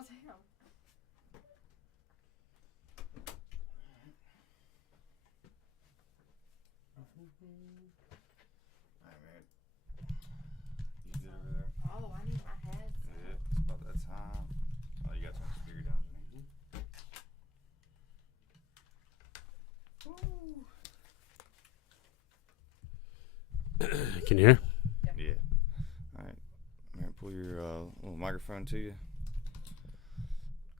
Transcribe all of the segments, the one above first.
Oh, damn. Alright, man. You good over there? Oh, I need my head. Yeah, it's about that time. Oh, you got some speaker down, Jimmy. Can you hear? Yeah. Alright. Man, pull your little microphone to you.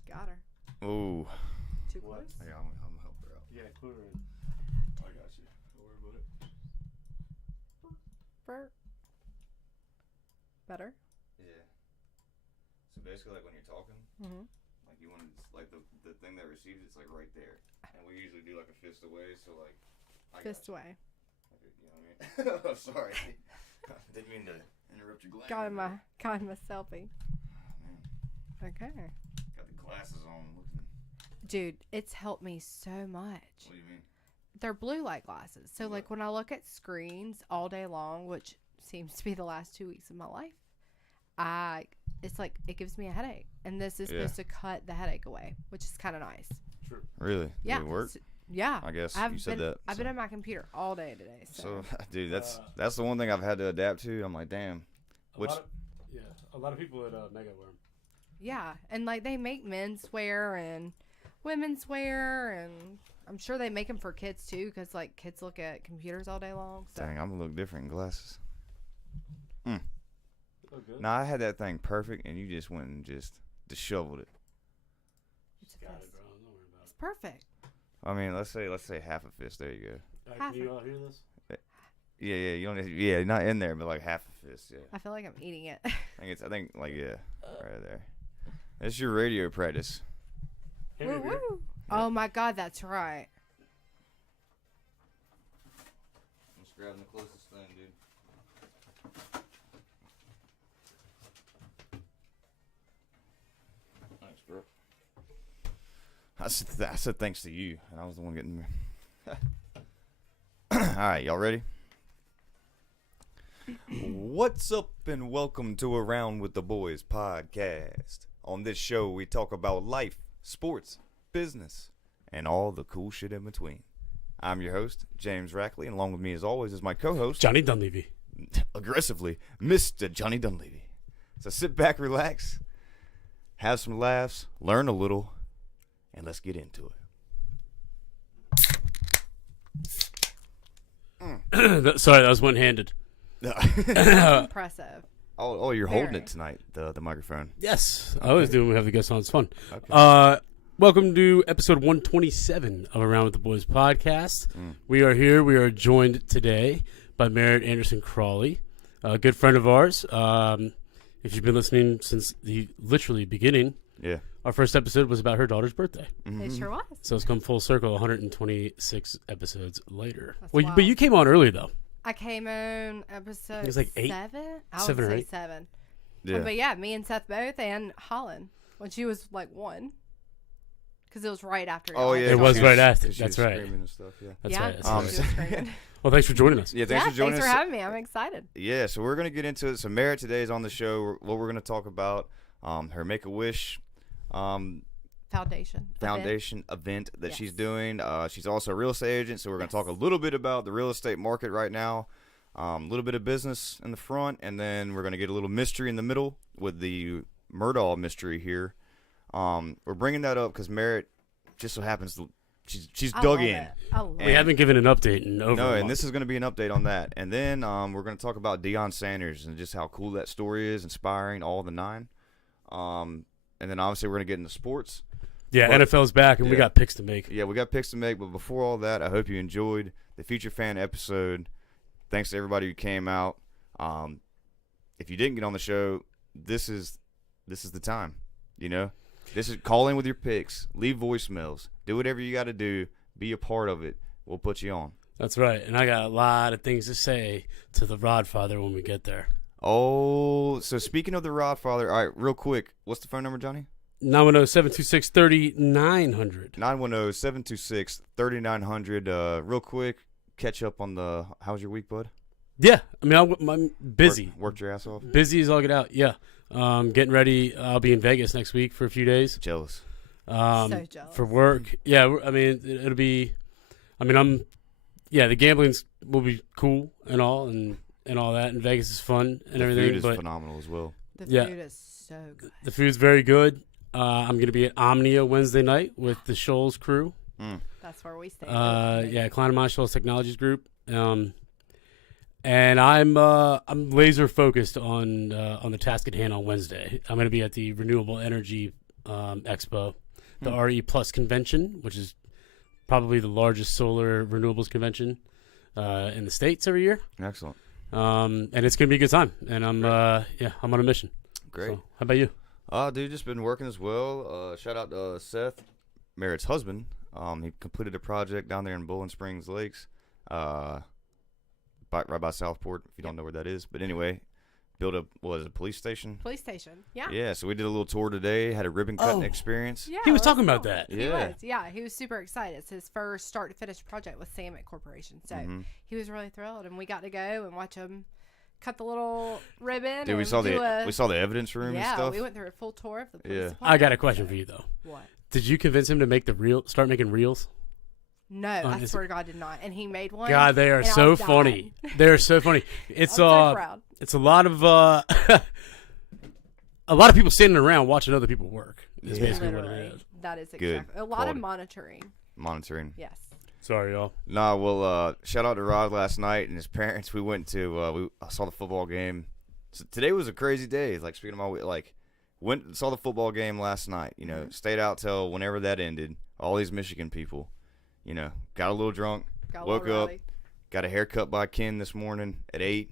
Got her. Ooh. Too What? close? Yeah, I'm gonna help her out. Yeah, clear it. I got you. Don't worry about it. Better? Yeah. So basically, like when you're talking, Mm-hmm. like you want to, like the thing that receives it's like right there, and we usually do like a fist away. So like, I Fist got away. you. You know what I mean? Sorry, didn't mean to interrupt your glass. Got in my selfie. Man, Okay. got the glasses on, looking. Dude, it's helped me so much. What do you mean? They're blue light glasses. So, What? like, when I look at screens all day long, which seems to be the last 2 weeks of my life, it's like it gives me a headache. And this is Yeah. supposed to cut the headache away, which is kind of nice. Sure. Really? Yeah. Did it work? Yeah. I guess I've you said been, that. I've been on my computer all day today. So, dude, that's the one thing I've had to adapt to. I'm like, damn. A lot of people at Mega wear them. Yeah, and like they make men's wear and women's wear, and I'm sure they make them for kids too, because like kids look at computers all day long. So. Dang, I'm gonna look different in glasses. Look good. Nah, I had that thing perfect, and you just went and just disheveled it. It's, Got fist. it, bro. Don't worry about It's perfect. I mean, let's say half a fist. There you go. it. half Can you all hear this? Yeah, you don't. Yeah, not in there, but like half a fist. Yeah, I feel like I'm eating it. I think like yeah, right there. That's your radio practice. Hear me, Woo, beer? woo. Oh my God, that's right. I'm just grabbing the closest thing, dude. Thanks, bro. I said thanks to you, and I was the one getting there. All right, y'all ready? What's up, and welcome to Around with the Boys podcast. On this show, we talk about life, sports, business, and all the cool shit in between. I'm your host, James Rackley, and along with me, as always, is my co-host, Johnny Dunleavy. aggressively, Mr. Johnny Dunleavy. So sit back, relax, have some laughs, learn a little, and let's get into it. Sorry, that was one-handed. That's impressive. Oh, you're holding Very. it tonight, the microphone. Yes, I always do when we have the guests on. It's fun. Okay. Welcome to episode 127 of Around with the Boys podcast. We are here. We are joined today by Merritt Anderson Crawley, a good friend of ours. If you've been listening since the literally beginning, Yeah. our first episode was about her daughter's birthday. It sure was. So it's come full circle 126 episodes later. That's Well, wild. but you came on early, though. I came on episode It was like 8? 7? I 7 would or say 8? 7. Yeah. But yeah, me and Seth both, and Holland, when she was like 1. Because it was right after. Oh, y'all yeah. It was started. right after. 'Cause she That's was right. screaming and stuff, yeah. That's Yeah, right. That's she right. was screaming. Well, thanks for joining us. Yeah, thanks for joining thanks us. for having me. I'm excited. Yeah, so we're going to get into it. So Merritt today is on the show. What we're going to talk about, her Make-A-Wish Foundation event that she's Yes. doing. She's also a real estate agent, so we're going to talk a little bit about the real estate market right now, a little bit of business in the front, and then we're going to get a little mystery in the middle with the Murdaugh mystery here. We're bringing that up because Merritt just so happens to, she's I dug love in. it. I love We it. haven't given an update in over No, a and month. this is going to be an update on that. And then we're going to talk about Deion Sanders and just how cool that story is, inspiring, all the 9. And then obviously we're going to get into sports. Yeah, But- NFL's back, and we yeah. got picks to make. Yeah, we got picks to make, but before all that, I hope you enjoyed the Future Fan episode. Thanks to everybody who came out. If you didn't get on the show, this is the time. You know, this is call in with your picks, leave voicemails, do whatever you got to do, be a part of it. We'll put you on. That's right. And I got a lot of things to say to the Rodfather when we get there. Oh, so speaking of the Rodfather, all right, real quick, what's the phone number, Johnny? 910-726-3900. 910-726-3900. Real quick, catch up on how's your week, bud? Yeah, I mean, I'm busy. Worked your ass off? Busy as all get out, yeah. Getting ready. I'll be in Vegas next week for a few days. Jealous. So jealous. For work. Yeah, I mean, it'll be. I mean, the gambling's will be cool and all that, and Vegas is fun and everything. The food is but phenomenal as well. The food is so good. the food's very good. I'm going to be at Omnia Wednesday night with the Shoals crew. That's where we stay. Klein and Shoals Technologies Group. And I'm laser focused on the task at hand on Wednesday. I'm going to be at the Renewable Energy Expo, the RE Plus convention, which is probably the largest solar renewables convention in the States every year. Excellent. And it's going to be a good time. And I'm I'm on a mission. Great. So, how about you? Dude, just been working as well. Shout out to Seth, Merritt's husband. He completed a project down there in Bowling Springs Lakes, right by Southport, if you don't know where that is. But anyway, built a police station? Police station, yeah. Yeah, so we did a little tour today, had a ribbon cutting experience. Yeah, He was talking cool. about that. He was super excited. It's his first start to finish project with Samet Corporation. So he was really thrilled, and we got to go and watch him cut the little ribbon. Dude, we saw the evidence room and stuff. Yeah, we went through a full tour of the police department. I got a question for you, though. What? Did you convince him to start making reels? No, I swear to God, did not. And he made one. God, they are so funny. They are so funny. It's I'm so proud. It's a lot of a lot of people standing around watching other people work. Is basically what it is. That is Good. exactly. A lot of monitoring. Yes. Sorry, y'all. Nah, well, shout out to Rod last night and his parents. We went to I saw the football game. So today was a crazy day. Like speaking of went and saw the football game last night. You know, stayed out till whenever that ended. All these Michigan people. You know, got a little drunk, woke up, got a haircut by Ken this morning at 8.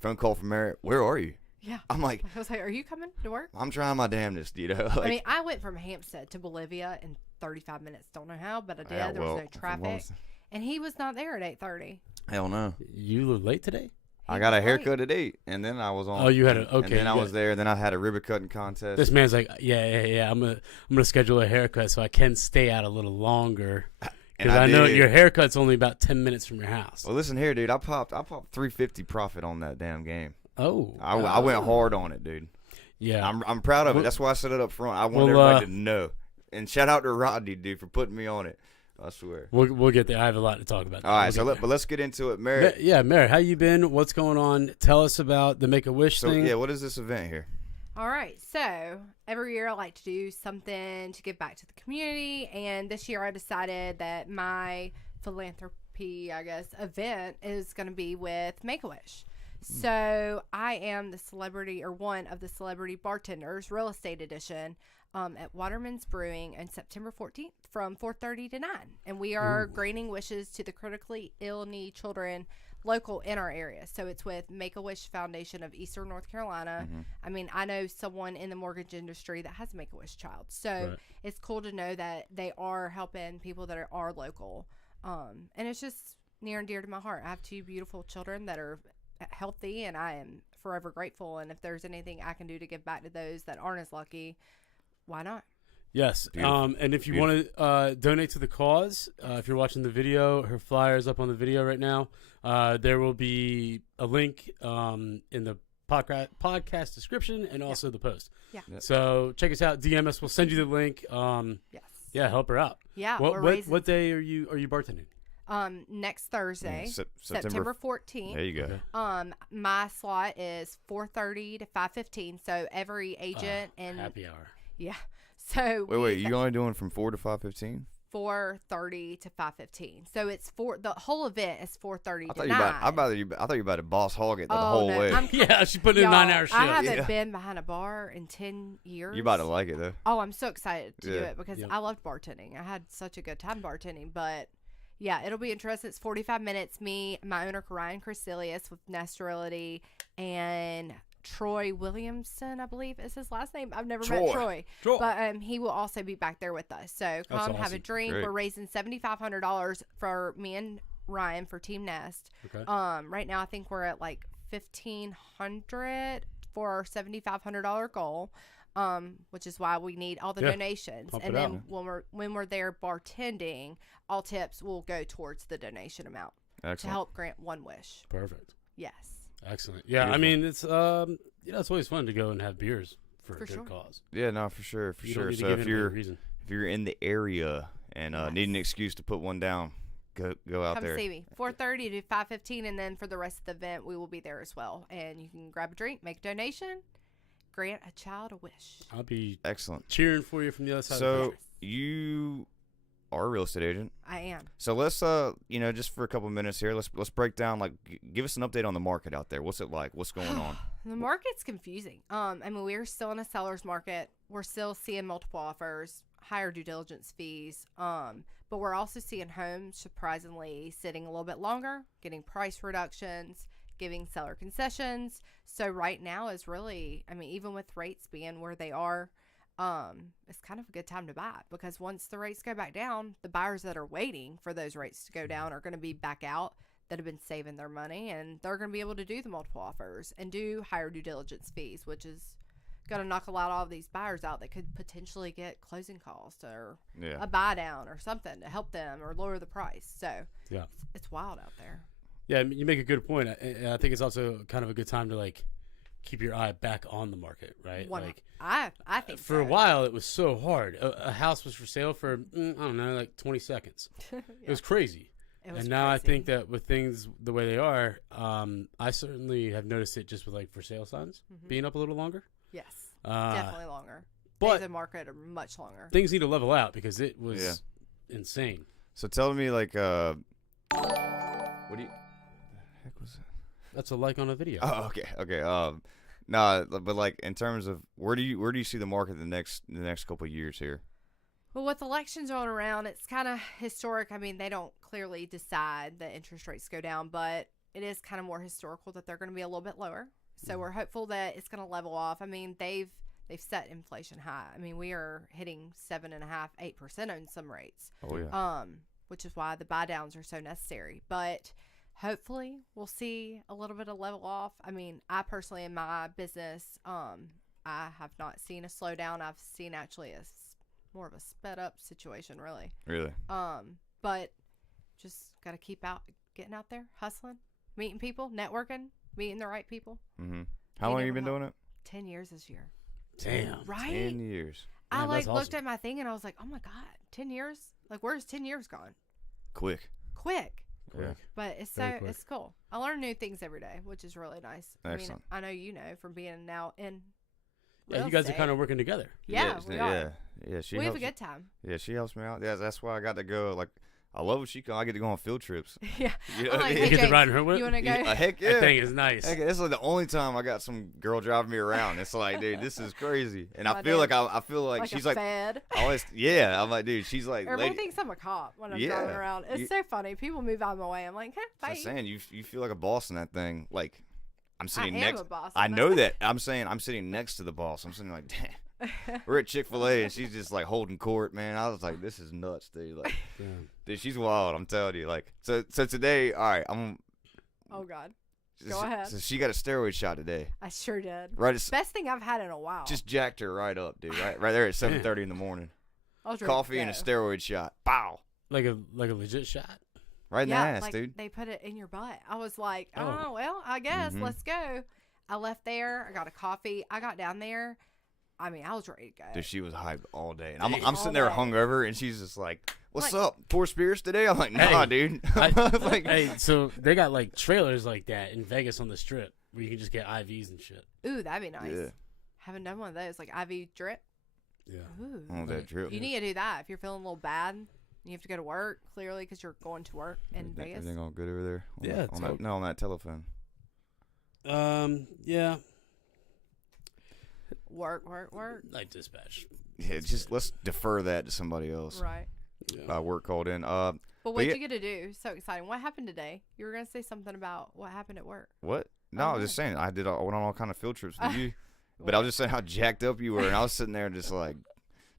Phone call from Merritt. Where are you? Yeah. I'm like, I was like, are you coming to work? I'm trying my damnedest, you know. I mean, I went from Hampstead to Bolivia in 35 minutes. Don't know how, but I did. Yeah, there was no traffic. And he was not there at 8:30. Hell no. You were late today? I got a haircut at 8, and then I was on. Oh, you had a okay. And then I was there. Then I had a ribbon cutting contest. This man's like, yeah. I'm gonna schedule a haircut so I can stay out a little longer. Because I know your haircut's only about 10 minutes from your house. Well, listen here, dude. I popped $350 profit on that damn game. Oh, I went hard on it, dude. Yeah, I'm proud of it. That's why I said it up front. I want everybody to know. And shout out to Rodney, dude, for putting me on it. I swear. We'll get there. I have a lot to talk about. All right, but let's get into it, Merritt. Merritt, how you been? What's going on? Tell us about the Make-A-Wish thing. Yeah, what is this event here? All right, so every year I like to do something to give back to the community, and this year I decided that my philanthropy, event is going to be with Make-A-Wish. So I am the celebrity, or one of the celebrity bartenders, Real Estate Edition, at Waterman's Brewing on September 14th from 4:30 to 9, and we are granting wishes to the critically ill need children local in our area. So it's with Make-A-Wish Foundation of Eastern North Carolina. I mean, I know someone in the mortgage industry that has a Make-A-Wish child. So it's cool to know that they are helping people that are local. And it's just near and dear to my heart. I have 2 beautiful children that are healthy, and I am forever grateful. And if there's anything I can do to give back to those that aren't as lucky, why not? Yes. And if you want to donate to the cause, if you're watching the video, her flyer is up on the video right now. There will be a link in the podcast description and also the post. Yeah. So check us out. DM us. We'll send you the link. Yes. Yeah, help her out. Yeah. What day are you bartending? Next Thursday, September 14th. There you go. Okay. My slot is 4:30 to 5:15. So every agent and happy hour. Yeah. So wait, you only doing from 4 to 5:15? 4:30 to 5:15. So it's the whole event is 4:30 to 9. I thought you were about to boss hog it the whole way. She put in a 9-hour shift. I haven't been behind a bar in 10 years. You about to like it though. Oh, I'm so excited to do it because I loved bartending. I had such a good time bartending, but yeah, it'll be interesting. It's 45 minutes. Me, my owner, Ryan Crecilius with Nestorality, and Troy Williamson, I believe is his last name. I've never met Troy. But he will also be back there with us. So come have a drink. Great. We're raising $7,500 for me and Ryan for Team Nest. Okay. Right now I think we're at like $1,500 for our $7,500 goal. Which is why we need all the donations. And then when we're there bartending, all tips will go towards the donation amount. Excellent. To help grant one wish. Perfect. Yes. Excellent. Yeah, beautiful. I mean, it's Yeah, it's always fun to go and have beers for a good sure. cause. Yeah, no, for sure, for You sure. don't need to So give if anybody a you're reason. in the area and need an excuse to put one down, go out Come there. see me. 4:30 to 5:15, and then for the rest of the event, we will be there as well. And you can grab a drink, make a donation, grant a child a wish. I'll be Excellent. cheering for you from the other side. of the So fence. you are a real estate agent. I am. So let's just for a couple minutes here, let's break down, like, give us an update on the market out there. What's it like? What's going on? The market's confusing. I mean, we're still in a seller's market. We're still seeing multiple offers, higher due diligence fees. But we're also seeing homes surprisingly sitting a little bit longer, getting price reductions, giving seller concessions. So right now is really, I mean, even with rates being where they are, it's kind of a good time to buy, because once the rates go back down, the buyers that are waiting for those rates to go down are going to be back out, that have been saving their money, and they're going to be able to do the multiple offers and do higher due diligence fees, which is going to knock a lot of these buyers out that could potentially get closing costs or a buy down or something to help them or lower the price. So Yeah. it's wild out there. Yeah, you make a good point. I think it's also kind of a good time to like keep your eye back on the market, right? Like I think for a while it was so hard. A house was for sale for I don't know, like 20 seconds. It was crazy. And now I think that with things the way they are, I certainly have noticed it just with like for sale signs being up a little longer. Yes, definitely longer. But the market are much longer. Things need to level out because it was insane. So tell me, like, what do you? The heck was that? That's a like on a video. Oh, okay. No, but like in terms of where do you see the market the next couple of years here? Well, with elections rolling around, it's kind of historic. I mean, they don't clearly decide that interest rates go down, but it is kind of more historical that they're going to be a little bit lower. So we're hopeful that it's going to level off. I mean, they've set inflation high. I mean, we are hitting 7.5%, 8% on some rates. Oh yeah. Which is why the buy downs are so necessary. But hopefully we'll see a little bit of level off. I mean, I personally in my business, I have not seen a slowdown. I've seen actually more of a sped up situation, really. Really? But just got to keep getting out there, hustling, meeting people, networking, meeting the right people. Mm-hmm. How long have you been doing it? 10 years this year. Damn. Right? 10 years. I Man, that's looked awesome. at my thing and I was like, oh my God, 10 years? Like, where's 10 years gone? Quick. Quick. Yeah. But Very quick. it's cool. I learn new things every day, which is really nice. Excellent. I mean, I know you know from being now in Yeah, real you guys are estate. kind of working together. Yeah, we are. Yeah. She We have helps a good time. Yeah, she helps me out. Yeah, that's why I got to go. Like, I love when I get to go on field trips. Yeah. You know I'm what I like, mean? You get to Jake, ride in her whip? You want to go? Heck That yeah. thing is nice. Heck, this is like the only time I got some girl driving me around. It's like, dude, this is crazy. And My I feel dad- like I feel like like she's a like, fed. I'm like, dude, she's like, Everybody lady. thinks I'm a cop when I'm Yeah. driving around. It's You- so funny. People move out of my way. I'm like, bye. I'm saying you feel like a boss in that thing. Like, I'm sitting I next. am a boss. I in know that. I'm saying I'm sitting next to the boss. I'm sitting like, damn. We're at Chick-fil-A and she's just like holding court, man. I was like, this is nuts, dude. Like, Yeah. dude, she's wild. I'm telling you. Like, so today, all right, Oh God, Go ahead. So she got a steroid shot today. I sure did. Right, it's Best thing I've had in a while. just jacked her right up, dude. Right there at 7:30 in the morning. I was ready to Coffee and a go. steroid shot. Pow. Like a legit shot. Right in Yeah, the ass, like dude. they put it in your butt. I was like, Oh. oh well, I guess Mhm. let's go. I left there. I got a coffee. I got down there. I mean, I was ready to go. Dude, she was hyped all day. And Dang. I'm sitting there All day. hungover, and she's just like, "What's Like- up? Pour spirits today?" I'm like, "Nah, Hey, dude." I- Like, Hey, so they got like trailers like that in Vegas on the Strip where you can just get IVs and shit. Ooh, that'd be nice. yeah, Haven't done one of those, like IV drip. Yeah. Ooh. on that drip. You need to do that if you're feeling a little bad. You have to go to work, clearly, because you're going to work in Vegas. Everything all good over there? Yeah, it's all- on that telephone. Yeah. Work. Like dispatch. Yeah, just let's defer that to somebody else. Right. Yeah. Work called in. But what'd yeah- you get to do? So exciting. What happened today? You were going to say something about what happened at work. What? No, I was just saying I went on all kind of field trips with you, but Well, I was just saying how jacked up you were, and I was sitting there just like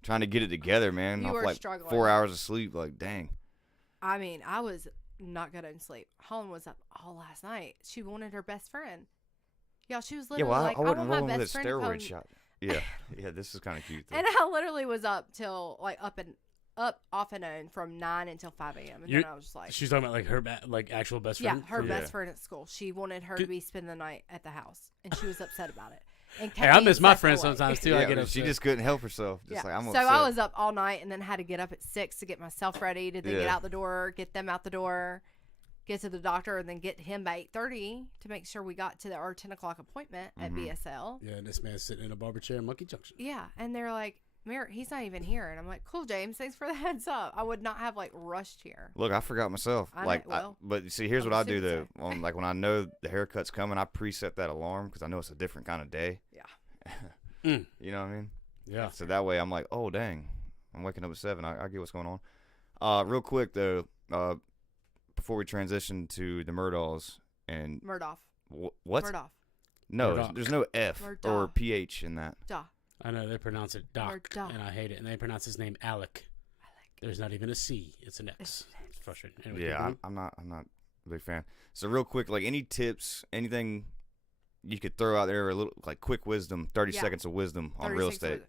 trying to get it together, man. You Off were like struggling. 4 hours of sleep. Like, dang. I mean, I was not good on sleep. Holland was up all last night. She wanted her best friend. Y'all, she was Yeah, literally well, like, I I wasn't want my rolling with best a friend to steroid come. shot. Yeah, yeah, this is kind of cute. Though. And I literally was up till like up off and on from 9 until 5 a.m. And You're- then I was just like, She's talking about like her like actual best yeah, friend. her Yeah. best friend at school. She wanted her to be spend the night at the house, and she was upset about it. And kept Hey, I me miss and my Seth friends awake. sometimes too. I Yeah, get but upset. she just couldn't help herself. Just like, I'm so upset. I was up all night and then had to get up at 6 to get myself ready to then get Yeah. out the door, get them out the door, get to the doctor, and then get him by 8:30 to make sure we got to our 10 o'clock appointment at BSL. Yeah, and this man's sitting in a barber chair in Monkey Junction. Yeah, and they're like, Merritt, he's not even here. And I'm like, cool, James, thanks for the heads up. I would not have, like, rushed here. Look, I forgot myself. I know, Like, well, but see, here's I'm what I do though. assuming so. Like when I know the haircut's coming, I preset that alarm because I know it's a different kind of day. Yeah. You know what I mean? Yeah. So that way I'm like, oh dang, I'm waking up at 7. I get what's going on. Real quick though, before we transition to the Murdals and Murdoff. what? Murdoff. No, Murdoch. there's no F Murdoch. or PH in that. Duh. I know they pronounce it Doc, Murdoch. and I hate it. And they pronounce his name Alec. There's not even a C; it's an X. It's frustrating. Anyway, keep Yeah, going. I'm not a big fan. So real quick, like any tips, anything you could throw out there, a little like quick wisdom, 30 Yeah. seconds of wisdom on 36 real estate. was-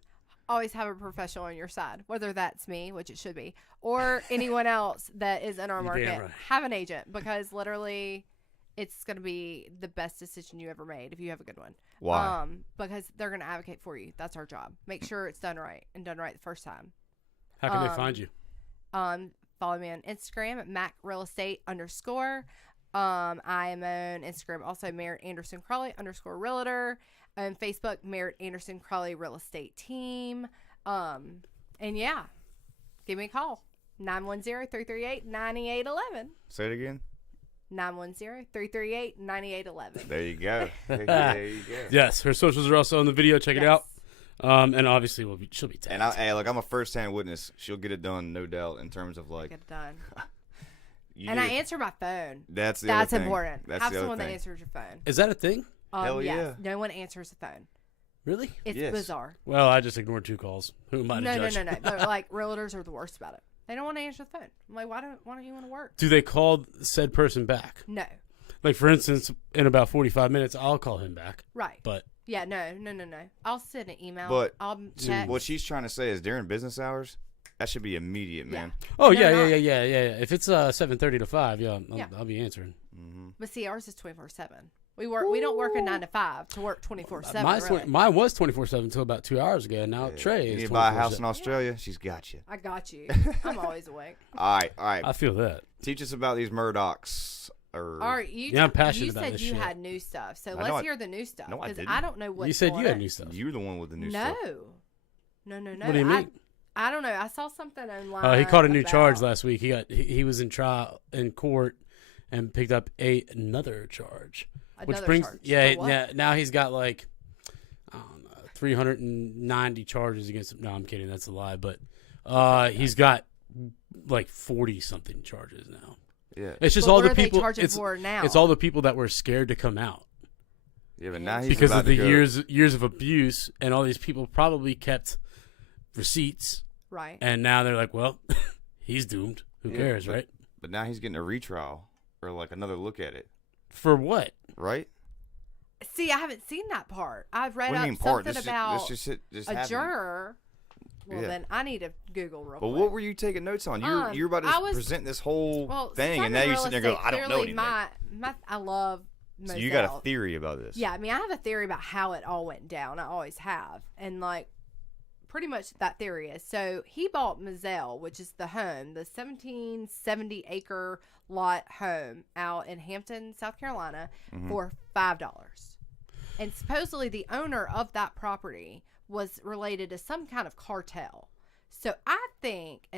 Always have a professional on your side, whether that's me, which it should be, or anyone else that is in our You're damn market. right. Have an agent because literally it's going to be the best decision you ever made if you have a good one. Why? Because they're going to advocate for you. That's our job. Make sure it's done right and done right the first time. How can they find you? Follow me on Instagram at MacRealEstate_. I am on Instagram also Merritt Anderson Crawley _realtor. On Facebook, Merritt Anderson Crawley Real Estate Team. And yeah, give me a call. 910-338-9811. Say it again. 910-338-9811. There you go. There you go. Yes, her socials are also on the video. Check it out. And obviously, she'll be tagged. And hey, look, I'm a first-hand witness. She'll get it done, no doubt, in terms of like. Get it done. You And do- I answer my phone. That's the other thing. important. That's Have the other someone that thing. answers your phone. Is that a thing? Hell Yes. yeah. No one answers the phone. Really? It's Yes. bizarre. Well, I just ignored 2 calls. Who am I to No. judge? But like realtors are the worst about it. They don't want to answer the phone. I'm like, why don't you want to work? Do they call said person back? No. Like, for instance, in about 45 minutes, I'll call him back. Right. But Yeah, no. I'll send an email. But I'll check. What she's trying to say is during business hours, that should be immediate, man. oh No, yeah, not- yeah. If it's 7:30 to 5, I'll be answering. Mm-hmm. But see, ours is 24/7. We don't work a 9 to 5 to work 24/7. Mine was 24/7 until about 2 hours ago. Now Trey You is need to buy a house 24/7. in Australia? She's got you. I got you. I'm always awake. All right. I feel that. Teach us about these Murdochs. All right, Yeah, I'm passionate you about said this you shit. had new stuff, so I know let's I- hear the new stuff No, I because didn't. I don't know what. You said you had new stuff. You're the one with the new No. stuff. No. What do you mean? I don't know. I saw something online. He caught a new charge about- last week. He was in trial in court and picked up another charge. Which Another brings charge. For what? now he's got like I don't know 390 charges against him. No, I'm kidding. That's a lie. But he's got like 40 something charges now. Yeah. It's just But all what the are they people. charging for now? It's all the people that were scared to come out Yeah, but now he's because about of the to go. years of abuse, and all these people probably kept receipts, right. and now they're like, well, he's doomed. Who Yeah, cares, but- right? But now he's getting a retrial or like another look at it, For what? right? See, I haven't seen that part. I've read What do you up mean part? something This about just a happened. juror. Well, Yeah. then I need to Google real But quick. what were you taking notes on? You're about I to was- present this whole well, thing, since and I'm now in you're real sitting there going, estate, I don't know clearly anything. I love So you got a Moselle. theory about this? Yeah, I mean, I have a theory about how it all went down. I always have. And, like, pretty much that theory is. So, he bought Moselle, which is the home, the 1770-acre lot home out in Hampton, South Carolina, Mm-hmm. for $5. And supposedly the owner of that property was related to some kind of cartel. So, I think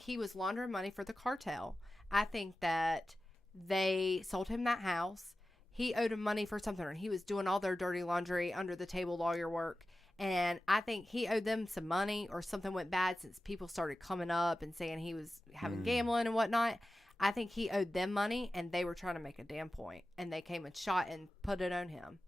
he was laundering money for the cartel. I think that they sold him that house. He owed him money for something, or he was doing all their dirty laundry, under the table lawyer work. And I think he owed them some money, or something went bad since people started coming up and saying he was having gambling and whatnot. I think he owed them money, and they were trying to make a damn point, and they came and shot and put it on him.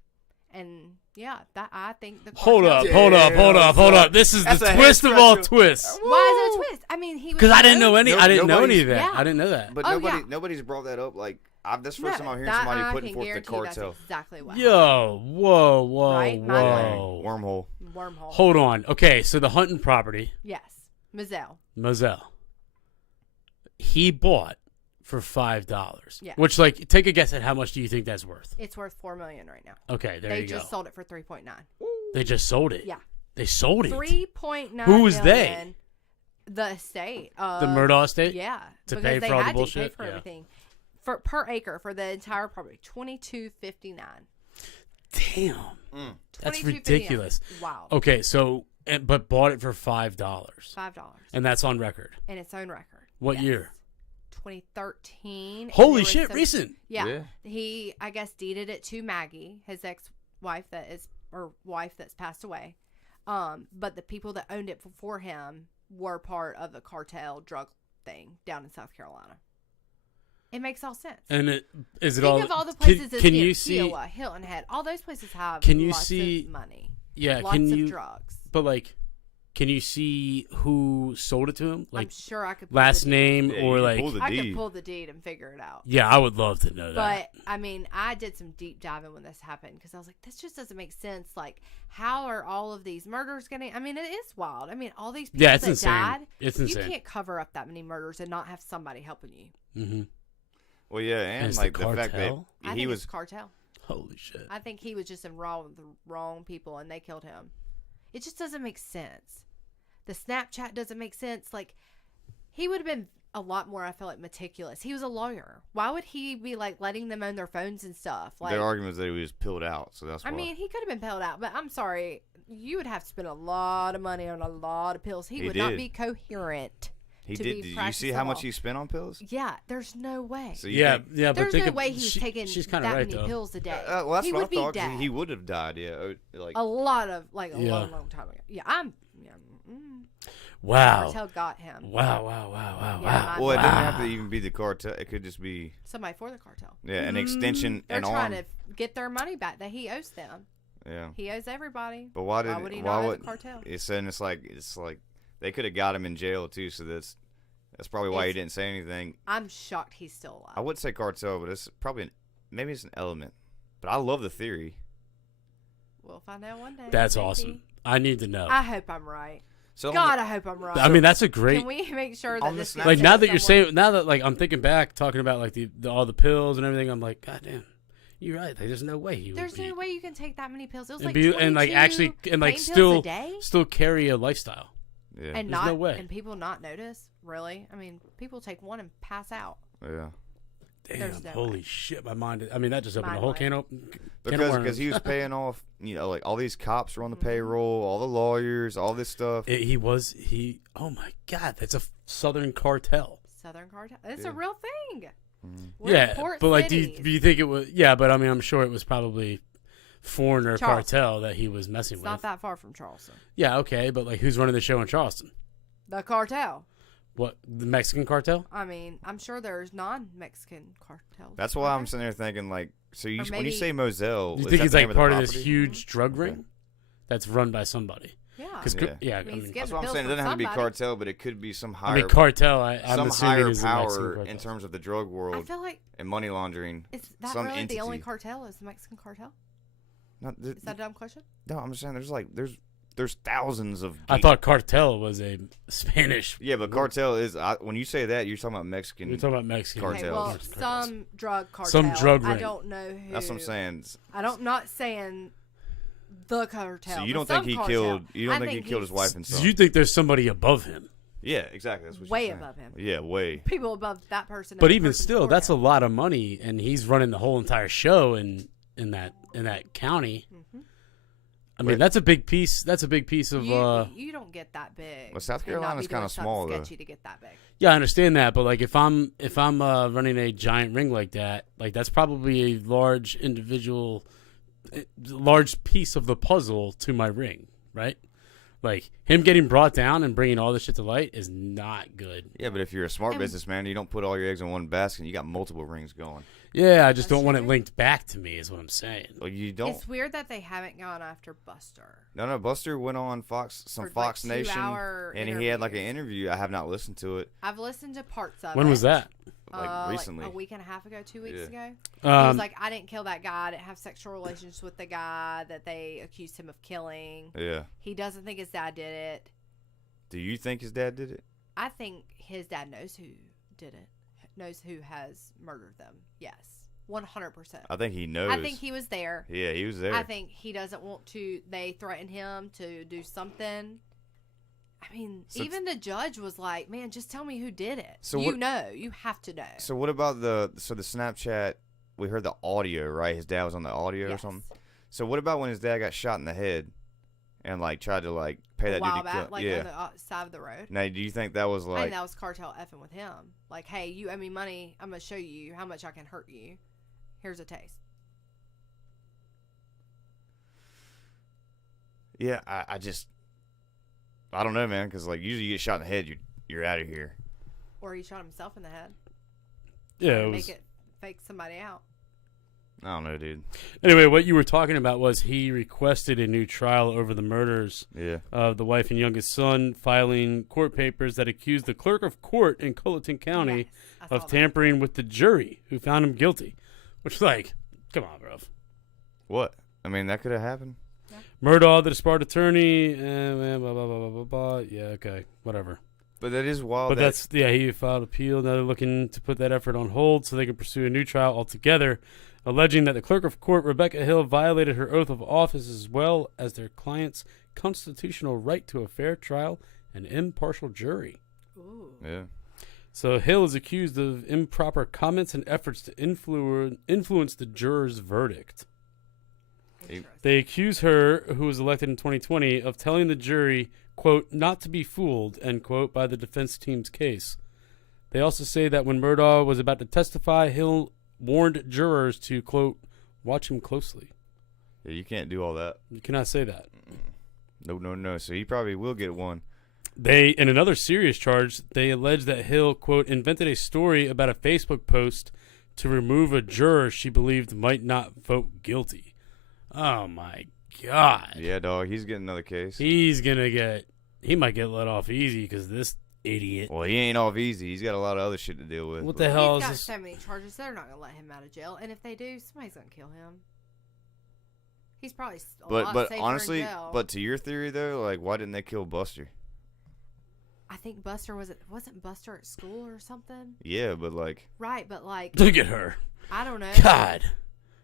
And yeah, that I think the Hold cartel- up. This is That's the a twist head of all scratcher. twists. Why is it a twist? I mean, he was Because I didn't know any. No- I didn't know any nobody's- of that. Yeah. I didn't know that. But Oh, yeah. nobody's brought that up. Like, this is the No, first time I'm hearing that somebody I putting can forth the guarantee you cartel. That's exactly what Yo, whoa, Right? My whoa. Wormhole. happened. Wormhole. Hold on. Okay, so the Hunting property, Yes, Moselle. Moselle, he bought for $5. Yeah. Which, like, take a guess at how much do you think that's worth? It's worth $4 million right now. Okay, there They you go. just sold it for 3.9. They just sold it. Yeah. They sold it. $3.9 Who was million. The estate. The Murdaugh estate? Yeah. To because pay they for all the had bullshit? To pay for Yeah. everything. Per acre for the entire property. $22.59. Damn. That's $22.59. ridiculous. Wow. Okay, so, but bought it for $5. $5. And that's on record. In its own record. What Yes. year? 2013. and Holy there was shit, some- recent. Yeah. Yeah. He, I guess, deeded it to Maggie, his ex-wife wife that's passed away. But the people that owned it before him were part of the cartel drug thing down in South Carolina. It makes all sense. And is it Think all? of all the places Can here, you see? Kiowa, Hilton Head, all those places have Can you lots see- of money. Yeah. Lots Can of you? drugs. But like, can you see who sold it to him? Like I'm sure I could pull last the name Yeah, or you like? pull the I deed. could pull the deed and figure it out. Yeah, I would love to know that. But I mean, I did some deep diving when this happened because I was like, this just doesn't make sense. Like, how are all of these murders getting? I mean, it is wild. I mean, all these people Yeah, it's that insane. died. It's You insane. can't cover up that many murders and not have somebody helping you. Mm-hmm. Well, yeah, and it's like the the fact that cartel? I he think was it's cartel. Holy shit. I think he was just involved with the wrong people and they killed him. It just doesn't make sense. The Snapchat doesn't make sense. Like, he would have been a lot more, I feel like, meticulous. He was a lawyer. Why would he be like letting them own their phones and stuff? Like, their argument was that he was pilled out, so that's why. I mean, he could have been pilled out, but I'm sorry. You would have to spend a lot of money on a lot of pills. He would not did. be coherent. he to did. be Did you practiced see how much law. he spent on pills? Yeah, there's no way. So you Yeah, think- yeah, but There's think no of- way he's she- taking she's that kinda right, many though. pills a day. well, that's he what would I thought. be 'Cause dead. he would have died. Yeah, like A lot of, like, a Yeah. long, long time ago. Yeah, Wow. cartel got him. Wow, wow, wow, wow, Yeah, wow. my- well, it didn't have to Wow. even be the cartel. It could just be Somebody for the cartel. an extension They're and trying arm. to get their money back that he owes them. Yeah, He owes everybody. but why would he did not why owe would the cartel? it's saying it's like they could have got him in jail too. So that's probably why he It's- didn't say anything. I'm shocked he's still alive. I would say cartel, but it's probably maybe it's an element. But I love the theory. We'll find out one day. That's maybe. awesome. I need to know. I hope I'm right. So God, I hope I'm right. I mean, that's a great. Can we make sure that On the this Snap- Like gets now sent that you're somewhere? saying, now that like I'm thinking back, talking about like the all the pills and everything, I'm like, God damn, you're right. Like, there's no way he There's would be, no way you can take that many pills. It was and like be and like 22 actually and like pain pills still a day? carry a lifestyle. yeah, and There's not no way. and people not notice. Really, I mean, people take one and pass out. yeah. Damn, There's no holy way. shit, my mind. I mean, that just opened Mine a whole would. can of Because he was paying off, like all these cops were on the payroll, all the lawyers, all this stuff. Oh my God, that's a Southern cartel. Southern cartel. It's Yeah. a real thing. Mhm. We're in Yeah, port but like, do cities. you think it was? Yeah, but I mean, I'm sure it was probably foreigner Charleston. cartel that he was messing It's with. not that far from Charleston. Yeah, okay, but like, who's running the show in Charleston? The cartel. What, the Mexican cartel? I mean, I'm sure there's non-Mexican cartels. That's why I'm Okay. sitting there thinking, like, so Or when you maybe- say Moselle, You is think that it's the like name of the part of this property? huge drug Okay. ring that's run by somebody? Yeah. Because Yeah. yeah, I I mean, mean, it's That's getting what I'm pills saying. It from doesn't have to be somebody. cartel, but it could be some I higher, mean cartel. I'm some assuming higher is the Mexican power cartel. in terms of the drug I world feel like and money laundering. is that some really the only entity. cartel? Is the Mexican cartel? Not, Is that a dumb question? no, I'm just saying there's thousands of. I thought cartel was a Spanish. Yeah, but cartel is when you say that you're talking about Mexican. You're talking about Mexican Cartels. Okay, well, Cartels. some drug cartel. Some drug I ring. don't know who. That's what I'm saying. Not saying the cartel. So you but don't think some he cartel. killed? You don't I think he killed his he's wife and So son? you think there's somebody above him? Yeah, exactly. That's what way you're saying. above him? Yeah, way. People above that person. and But the even person still, before that's a him. lot of money, and he's running the whole entire show in that county. Mhm. I mean, Wait. that's a big piece. That's a big piece of. You don't get that big. Well, South and not Carolina's be doing kinda something small, though. sketchy to get that big. Yeah, I understand that, but like if I'm running a giant ring like that, like that's probably a large piece of the puzzle to my ring, right? Like him getting brought down and bringing all this shit to light is not good. Yeah, but if you're a smart And- businessman, you don't put all your eggs in one basket. You got multiple rings going. Yeah, I just That's don't want it true. linked back to me, is what I'm saying. Like you don't. It's weird that they haven't gone after Buster. No, Buster went on Fox, For, like, Fox Nation, 2-hour and he had like an interviews. interview. I have not listened to it. I've listened to parts of it. When was that? Like recently. a week and a half ago, 2 weeks Yeah. ago. He was Um, like, I didn't kill that guy. I didn't have sexual relations with the guy that they accused him of killing. Yeah. He doesn't think his dad did it. Do you think his dad did it? I think his dad knows who did it. Knows who has murdered them. Yes. 100%. I think he knows. I think he was there. Yeah, he was there. I think he doesn't want to. They threatened him to do something. I mean, even the judge was like, "Man, just tell me who did it." So you have to know. So what about the Snapchat? We heard the audio, right? His dad was on the audio or something. So what about when his dad got shot in the head and like tried to like pay that dude to kill? Like on the side of the road. Now, do you think that was like? I think that was cartel effing with him. Like, hey, you owe me money. I'm gonna show you how much I can hurt you. Here's a taste. Yeah, I don't know, man, because like usually you get shot in the head, you're out of here. Or he shot himself in the head. Yeah, make it fake somebody out. I don't know, dude. Anyway, what you were talking about was he requested a new trial over the murders of the wife and youngest son, filing court papers that accused the clerk of court in Colleton County of tampering with the jury, who found him guilty. Which, like, come on, bro. What? I mean, that could have happened. Yeah. Murdaugh, the disbarred attorney, blah, blah, blah, blah, blah, blah. Yeah, okay, whatever. But that is wild. But he filed appeal. Now they're looking to put that effort on hold so they can pursue a new trial altogether, alleging that the clerk of court, Rebecca Hill, violated her oath of office as well as their client's constitutional right to a fair trial and impartial jury. Ooh. Yeah. So Hill is accused of improper comments and efforts to influence the jurors' verdict. They accuse her, who was elected in 2020, of telling the jury, quote, not to be fooled, end quote, by the defense team's case. They also say that when Murdaugh was about to testify, Hill warned jurors to, quote, watch him closely. Yeah, you can't do all that. You cannot say that. No. So he probably will get one. In another serious charge, they allege that Hill, quote, invented a story about a Facebook post to remove a juror she believed might not vote guilty. Oh, my God. Yeah, dog. He's getting another case. He might get let off easy because this idiot. Well, he ain't off easy. He's got a lot of other shit to deal with. What the hell He's is got this? so many charges, they're not going to let him out of jail. And if they do, somebody's going to kill him. He's probably a lot But safer honestly, in jail. but to your theory, though, like, why didn't they kill Buster? I think Buster wasn't Buster at school or something? Yeah, but like... Right, but like... Look at her. I don't know. God.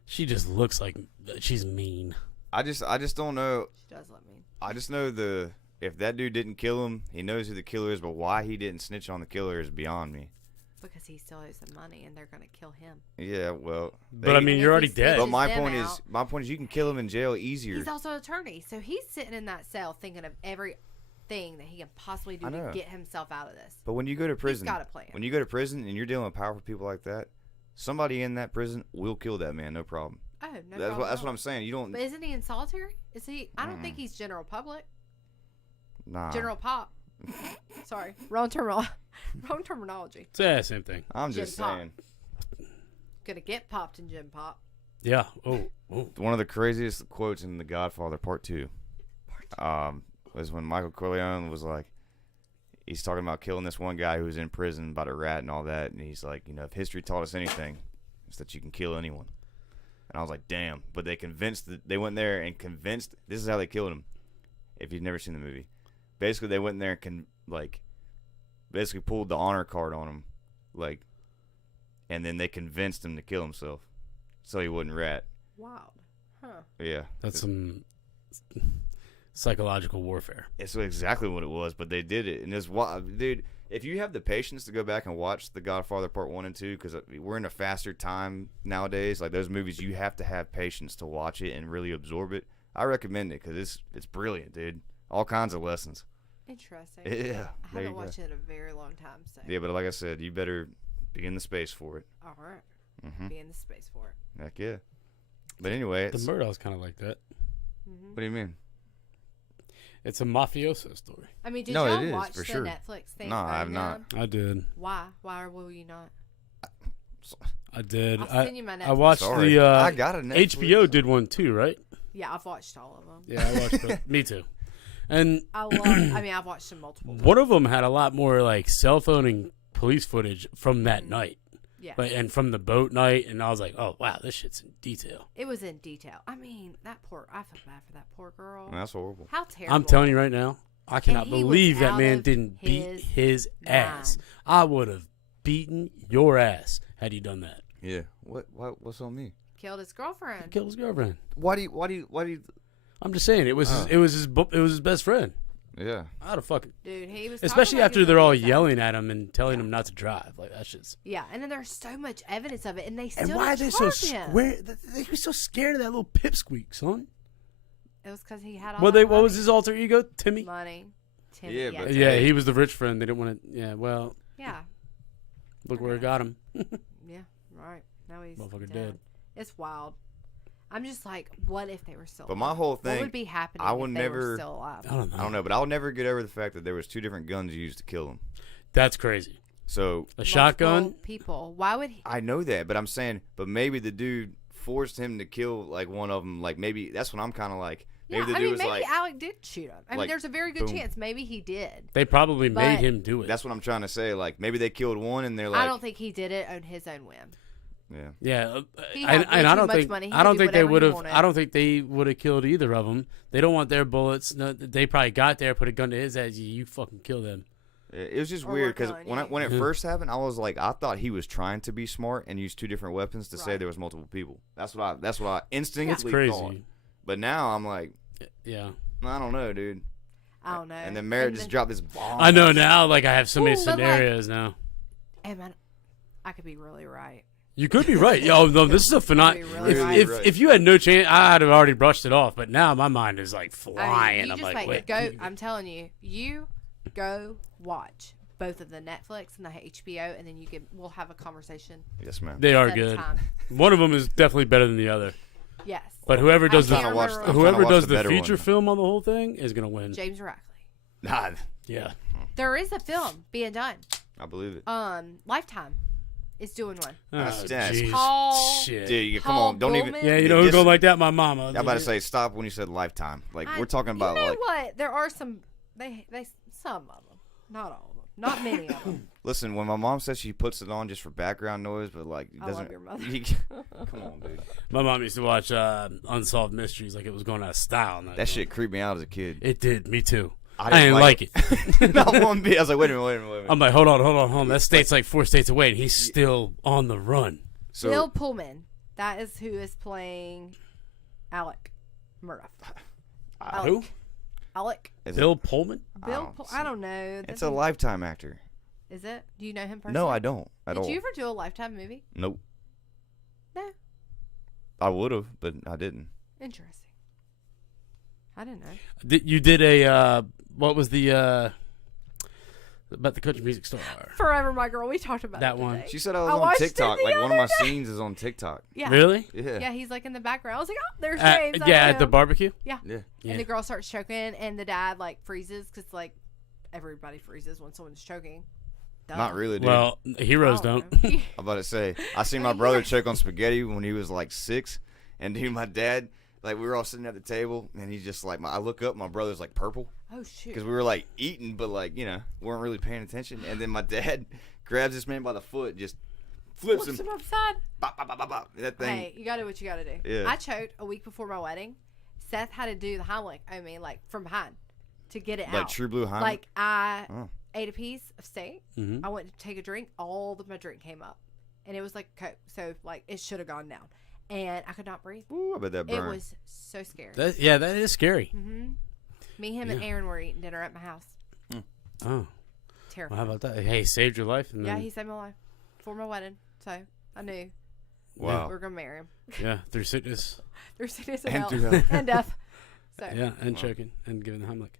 She just looks like she's mean. I just don't know. She does look mean. I just know if that dude didn't kill him, he knows who the killer is, but why he didn't snitch on the killer is beyond me. Because he still owes them money and they're going to kill him. Yeah, well... But I mean, you're already dead. But my point is you can kill him in jail easier. He's also an attorney, so he's sitting in that cell thinking of everything that he can possibly do to get himself out of this. But when you go to prison, he's got a plan. When you go to prison and you're dealing with powerful people like that, somebody in that prison will kill that man, no problem. Oh, no problem. That's what I'm saying. You don't. But isn't he in solitary? Is he? I don't think he's general public. Nah. General pop. Sorry, wrong terminology. Yeah, same thing. I'm just saying. Gonna get popped in gym pop. Yeah. Oh. One of the craziest quotes in The Godfather Part 2. Was when Michael Corleone was like, he's talking about killing this one guy who was in prison about a rat and all that, and he's like, if history taught us anything, it's that you can kill anyone. And I was like, damn. But they went there and convinced, this is how they killed him, if you've never seen the movie. Basically, they went there and basically pulled the honor card on him, and then they convinced him to kill himself so he wouldn't rat. Wow. Huh. Yeah. That's some psychological warfare. It's exactly what it was, but they did it. And it's wild. Dude, if you have the patience to go back and watch The Godfather Part 1 and 2, because we're in a faster time nowadays, like those movies, you have to have patience to watch it and really absorb it. I recommend it because it's brilliant, dude. All kinds of lessons. Interesting. Yeah. I haven't watched it in a very long time. So. Yeah, but like I said, you better be in the space for it. All right. Mm-hmm. Be in the space for it. Heck yeah. But anyway. The Murdaugh's kind of like that. Mm-hmm. What do you mean? It's a mafioso story. I mean, did y'all watch the sure. Netflix thing? No, I have not. I did. Why? Why will you not? I did. I'll send you my Netflix. I watched the. I got a Netflix. HBO did one too, right? Yeah, I've watched all of them. Yeah, I watched them. Me too. And I've watched them multiple times. One of them had a lot more like cell phone and police footage from that night. Yeah. And from the boat night, and I was like, oh wow, this shit's in detail. It was in detail. I mean, I feel bad for that poor girl. That's horrible. How terrible. I'm telling you right now, I cannot believe that man didn't beat his ass. I would have beaten your ass had you done that. Yeah. What's on me? Killed his girlfriend. Killed his girlfriend. Why do you? I'm just saying it was his best friend. Yeah. I'd have fucking. Dude, he was. Especially after they're all yelling at him and telling him not to drive. Like that shit's. Yeah, and then there's so much evidence of it, and they still And why are they so him. They were so scared of that little pipsqueak, son. It was because he had all. What that was his alter ego? Timmy. money? Timmy, Yeah, yeah, but- Timmy. Yeah, he was the rich friend. They didn't want to. Yeah, well, Yeah, look where it got him. yeah, right. Now he's Motherfucker dead. dead. It's wild. I'm just like, what if they were still? But alive? my whole what thing, would be happening I would if they never- were still alive? I don't know. I don't know, but I'll never get over the fact that there was 2 different guns used to kill him. That's crazy. So A shotgun. Multiple people. Why would he? I know that, but I'm saying, but maybe the dude forced him to kill like one of them. Like maybe that's what I'm kind of like. Maybe Yeah, the I dude mean, was maybe like, Alec did shoot him. I mean, like, there's a very good boom. chance. Maybe he did. They probably made But- him do it. that's what I'm trying to say. Like maybe they killed one and they're like, I don't think he did it on his own whim. yeah. Yeah, He had way and I too don't much think money. He I don't could do think they whatever would he have. wanted. I don't think they would have killed either of them. They don't want their bullets. No, they probably got there, put a gun to his head. You fucking kill them. It was just Or weird work because on when you. it first happened, I was like, I thought he was trying to be smart and use 2 different weapons to say Right. there was multiple people. That's what I instantly That's crazy. thought. But now I'm like, Yeah, I don't know, dude. I don't know. And then Merritt just dropped this bomb. I know now. Like I have so many Ooh, but, like- scenarios now. Hey man, I could be really right. You could be right. Yo, no, this is a phenomenon. Really If, right. if you had no chance, I'd have already brushed it off. But now my mind is like I flying. mean, you I'm just like, wait. go. I'm telling you, you go watch both of the Netflix and the HBO, and then we'll have a conversation. Yes, ma'am. They are at a good. time. One of them is definitely better than the other. Yes. But whoever does can't the remember I'm whoever trying to watch does the the better feature one. film on the whole thing is gonna win. James Rackley. Nah, Yeah. There is a film being done. I believe it. Lifetime is doing one. That's- Oh, that's- jeez. Paul- Shit. Dude, come Paul on, don't even. Bullman? Yeah, you know who's This- going like that? My mama. I'm about to say stop when you said Lifetime. Like we're talking You about know like. what? There are some. They some of them, not all of them, not many of them. Listen, when my mom says she puts it on just for background noise, but like it I doesn't. love your mother. Come on, dude. My mom used to watch Unsolved Mysteries like it was going out of style. That shit creeped me out as a kid. It did. Me too. I I didn't like it. Not one bit. I was like, wait a minute. I'm like, hold on. That state's like 4 states away, and he's still on the run. So Bill Pullman. That is who is playing Alec Murdoch. Who? Alec. is Bill Pullman? Bill. I don't know. It's a Lifetime actor. Is it? Do you know him personally? No, I don't at Did all. you ever do a Lifetime movie? Nope. No. I would have, but I didn't. Interesting. I didn't know. You did a what was the about the country music star? Forever My Girl. We talked about That it one. today. She said I was I on watched it TikTok. the Like one of my other day. scenes is on TikTok. Yeah. Really? Yeah. Yeah, he's like in the background. I was like, oh, there's At- James. I yeah, know at the him. barbecue. Yeah. Yeah. Yeah. And the girl starts choking, and the dad like freezes because like everybody freezes when someone's choking. Duh. Not really, dude. Well, heroes I don't. know. I'm about to say, I seen my brother choke on spaghetti when he was like 6, and dude, my dad, like we were all sitting at the table, and he's just like, I look up, my brother's like purple, Oh shoot. because we were like eating, but like weren't really paying attention, and then my dad grabs this man by the foot, and just flips Flips him, him upside. bop, bop, bop, bop, bop. That thing. Hey, you gotta do what you gotta do. Yeah. I choked a week before my wedding. Seth had to do the Heimlich on me, like from behind, to get it Like out. True Blue Heimlich? Like I Oh. ate a piece of steak. Mhm. I went to take a drink. All of my drink came up, and it was like Coke. So like it should have gone down, and I could not breathe. Ooh, I bet that It burned. was so scary. That is scary. Me, him, and Yeah. Aaron were eating dinner at my house. Oh, well, Terrifying. how about that? Hey, saved your life. And Yeah, then, he saved my life for my wedding. So I knew Wow. we were gonna marry him. yeah, through sickness. There's sickness and And health through health. and death. So Yeah, and choking and giving the Heimlich.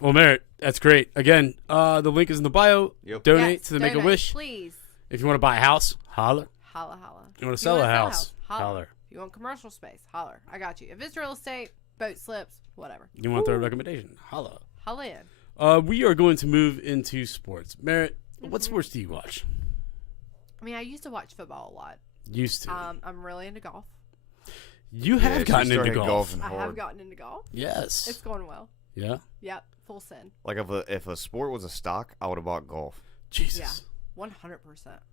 Well, Merritt, that's great. Again, the link is in the bio. Yep. Donate yes, to the donate, Make-A-Wish. please. If you want to buy a house, holler. Holla, holla. You want to sell a house, Holler. holler. If you want commercial space, holler. I got you. If it's real estate, boat slips, whatever. You want to throw a recommendation, holla. Holla in. We are going to move into sports. Merritt, what sports do you watch? I mean, I used to watch football a lot. Used to. I'm really into golf. You Yeah, have she gotten into started golf. golfing I have hard. gotten into golf. Yes. It's going well. Yeah. Yep, full send. Like if a sport was a stock, I would have bought golf. Jesus. Yeah, 100%.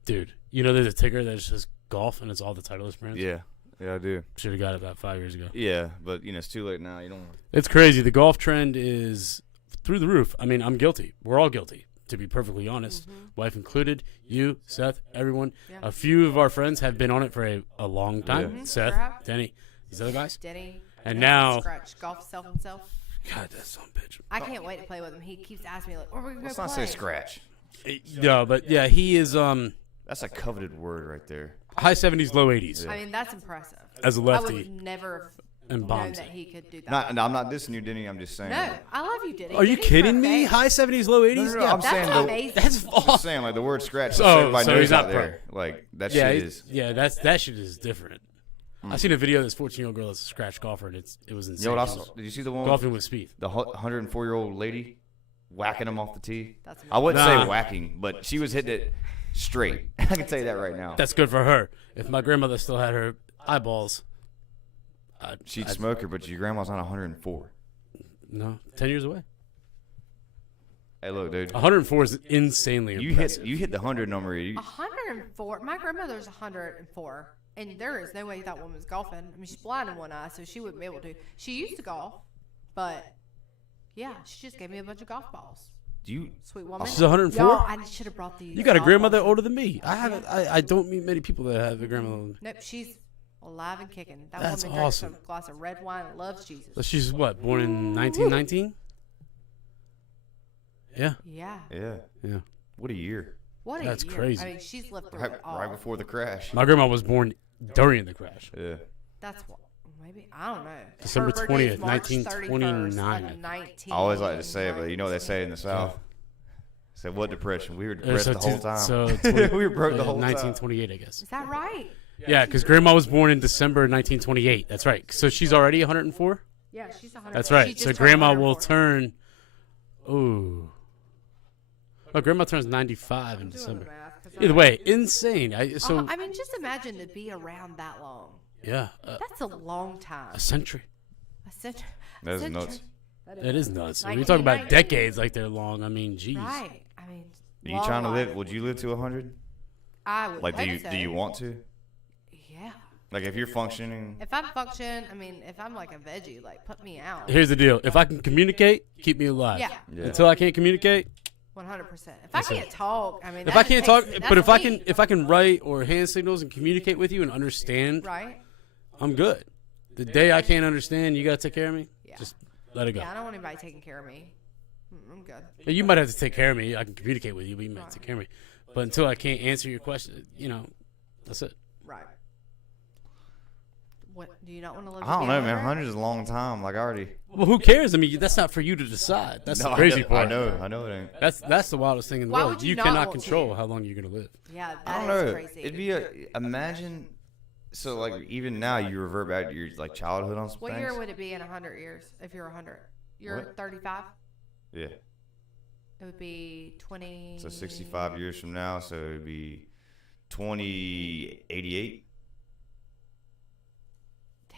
Dude, you know there's a ticker that says golf and it's all the Titleist brands? Yeah, I do. Should have got it about 5 years ago. Yeah, but it's too late now. You don't. It's crazy. The golf trend is through the roof. I mean, I'm guilty. We're all guilty. to be perfectly honest. Wife included, you, Seth, everyone. Yeah. A few of our friends have been on it for a long time. Yeah. Seth, Sure have. Denny, these other guys. Denny. And Denny now- Scratch golf himself. God, that son of a bitch. I can't wait to play with him. He keeps asking me, like, "Where are we going to Let's play?" not say scratch. Yeah, but yeah, he is That's a coveted word right there. high 70s, low 80s I mean, that's impressive. as a I lefty would never and know bombs. that he could do that. No, I'm not dissing you, Denny. I'm just saying. No, I love you, Denny. Are you Denny's kidding me? perfect. High 70s, low 80s? No, Yeah, I'm saying That's though. amazing. that's I'm awesome. just saying, like the word scratch. So- So everybody so knows he's not out there. Like that Yeah, shit is. yeah, that shit is different. I seen a video of this 14-year-old girl that's a scratch golfer, and it was You insane. know what I She was saw? Did you see the one? golfing with speed. The 104-year-old lady whacking him off the tee. That's I wouldn't Nah. say whacking, but she was hitting it straight. I can tell you that right now. That's good for her. If my grandmother still had her eyeballs, She'd smoke her, but your grandma's not 104. no, 10 years away. Hey, look, dude. 104 is insanely You impressive. hit the 100 number. 104. My grandmother's 104, and there is no way that woman's golfing. I mean, she's blind in one eye, so she wouldn't be able to. She used to golf, but yeah, she just gave me a bunch of golf balls. Do you? Sweet woman. She's 104? Yo, I should have brought these. You got a golf grandmother balls. older than me. I don't meet many people that have a grandmother. Nope, she's alive and kicking. That That's woman drinks awesome. a glass of red wine and loves Jesus. So she's what, born in 1919? Yeah. Yeah. Yeah. What a year. What a That's year. crazy. I mean, she's lived through Right, it all. right before the crash. My grandma was born during the crash. Yeah. That's what. Maybe I don't know. December Her birthday 20th, is March 1929. 31st of 19. I always like to say it, but you know what they say in the South? Say what depression? We were depressed the whole time. So We were broke the whole time. 1928, I guess. Is that right? Yeah, because grandma was born in December 1928. That's right. So she's already 104? Yeah, she's 100. That's She right. just So turned grandma will 104. turn. Ooh. Oh, grandma turns 95 in Doing the December. math, 'cause Either I- way, insane. I mean, just imagine to be around that long. Yeah, That's a long time. a century. A century. That is nuts. That is nuts. When you talk about 1990. decades like they're long, I mean, geez. Right. I mean, Are you long trying to life. live? Would you live to 100? I would. Like, do hope you so. want to? Yeah. Like, if you're functioning, If I'm function, I mean, if I'm like a veggie, like put me out. Here's the deal. If I can communicate, keep me alive. Yeah. Yeah. Until I can't communicate, 100%. If I can't talk, I mean, if that I just can't takes talk, me- but that's me. if I can write or hand signals and communicate with you and understand, Right. I'm good. The day I can't understand, you gotta take care of me. Yeah. Just let it go. Yeah, I don't want anybody taking care of me. I'm good. Yeah, you might have to take care of me. I can communicate with you, but you might have to take care of me. But until I can't answer your question, that's it. Right. What do you not want to live? I don't to be know, man. 100? 100 is a long time. Like, I already. Well, who cares? I mean, that's not for you to decide. That's No, the crazy I part. know it ain't. That's the wildest thing in the Why world. would you You not cannot want to? control how long you're gonna live. Yeah, I don't that is know. crazy. It'd be imagine. So, like, even now, you revert back to your like childhood on some What things. year would it be in 100 years if you're 100? You're What? 35? Yeah. It would be 20. So 65 years from now, so it'd be 2088. Damn.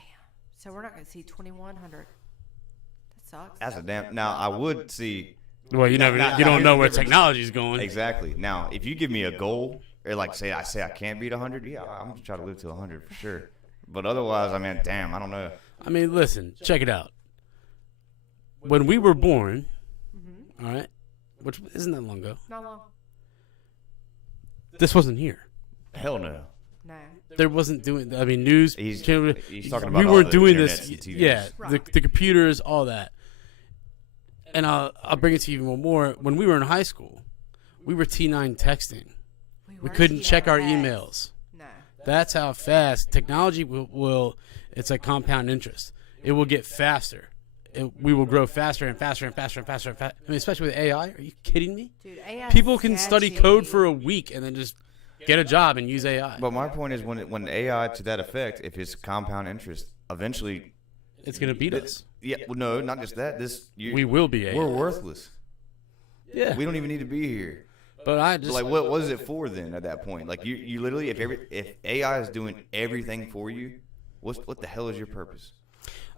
So we're not going to see 2100. That sucks. That's a damn. Now I would see Well, you never, now you don't here's know the where difference. technology's going. exactly. Now, if you give me a goal, or like say I can't beat 100, yeah, I'm gonna try to live to 100 for sure. But otherwise, I mean, damn, I don't know. I mean, listen, check it out. When we were born, all right, which isn't that long ago, Not long. this wasn't here. Hell no. No. There wasn't doing. I mean, news. He's cable- talking about we all weren't the doing internets this. and TVs. Yeah, Right. the computers, all that. And I'll bring it to you even more. When we were in high school, we were T9 texting. We were couldn't check our T9 emails. No. That's how fast technology will it's like compound interest. It will get faster. We will grow faster and faster and faster and faster and faster. I mean, especially with AI. Are you kidding me? Dude, AI People can study code for a week and then just get a job and use AI. But my point is, when AI to that effect, if it's compound interest, eventually, It's going to beat us. yeah, well, no, not just that. We will be AI. We're worthless. Yeah. We don't even need to be here. But I So, just like, what was it for then? At that point, like, you literally, if AI is doing everything for you, what the hell is your purpose?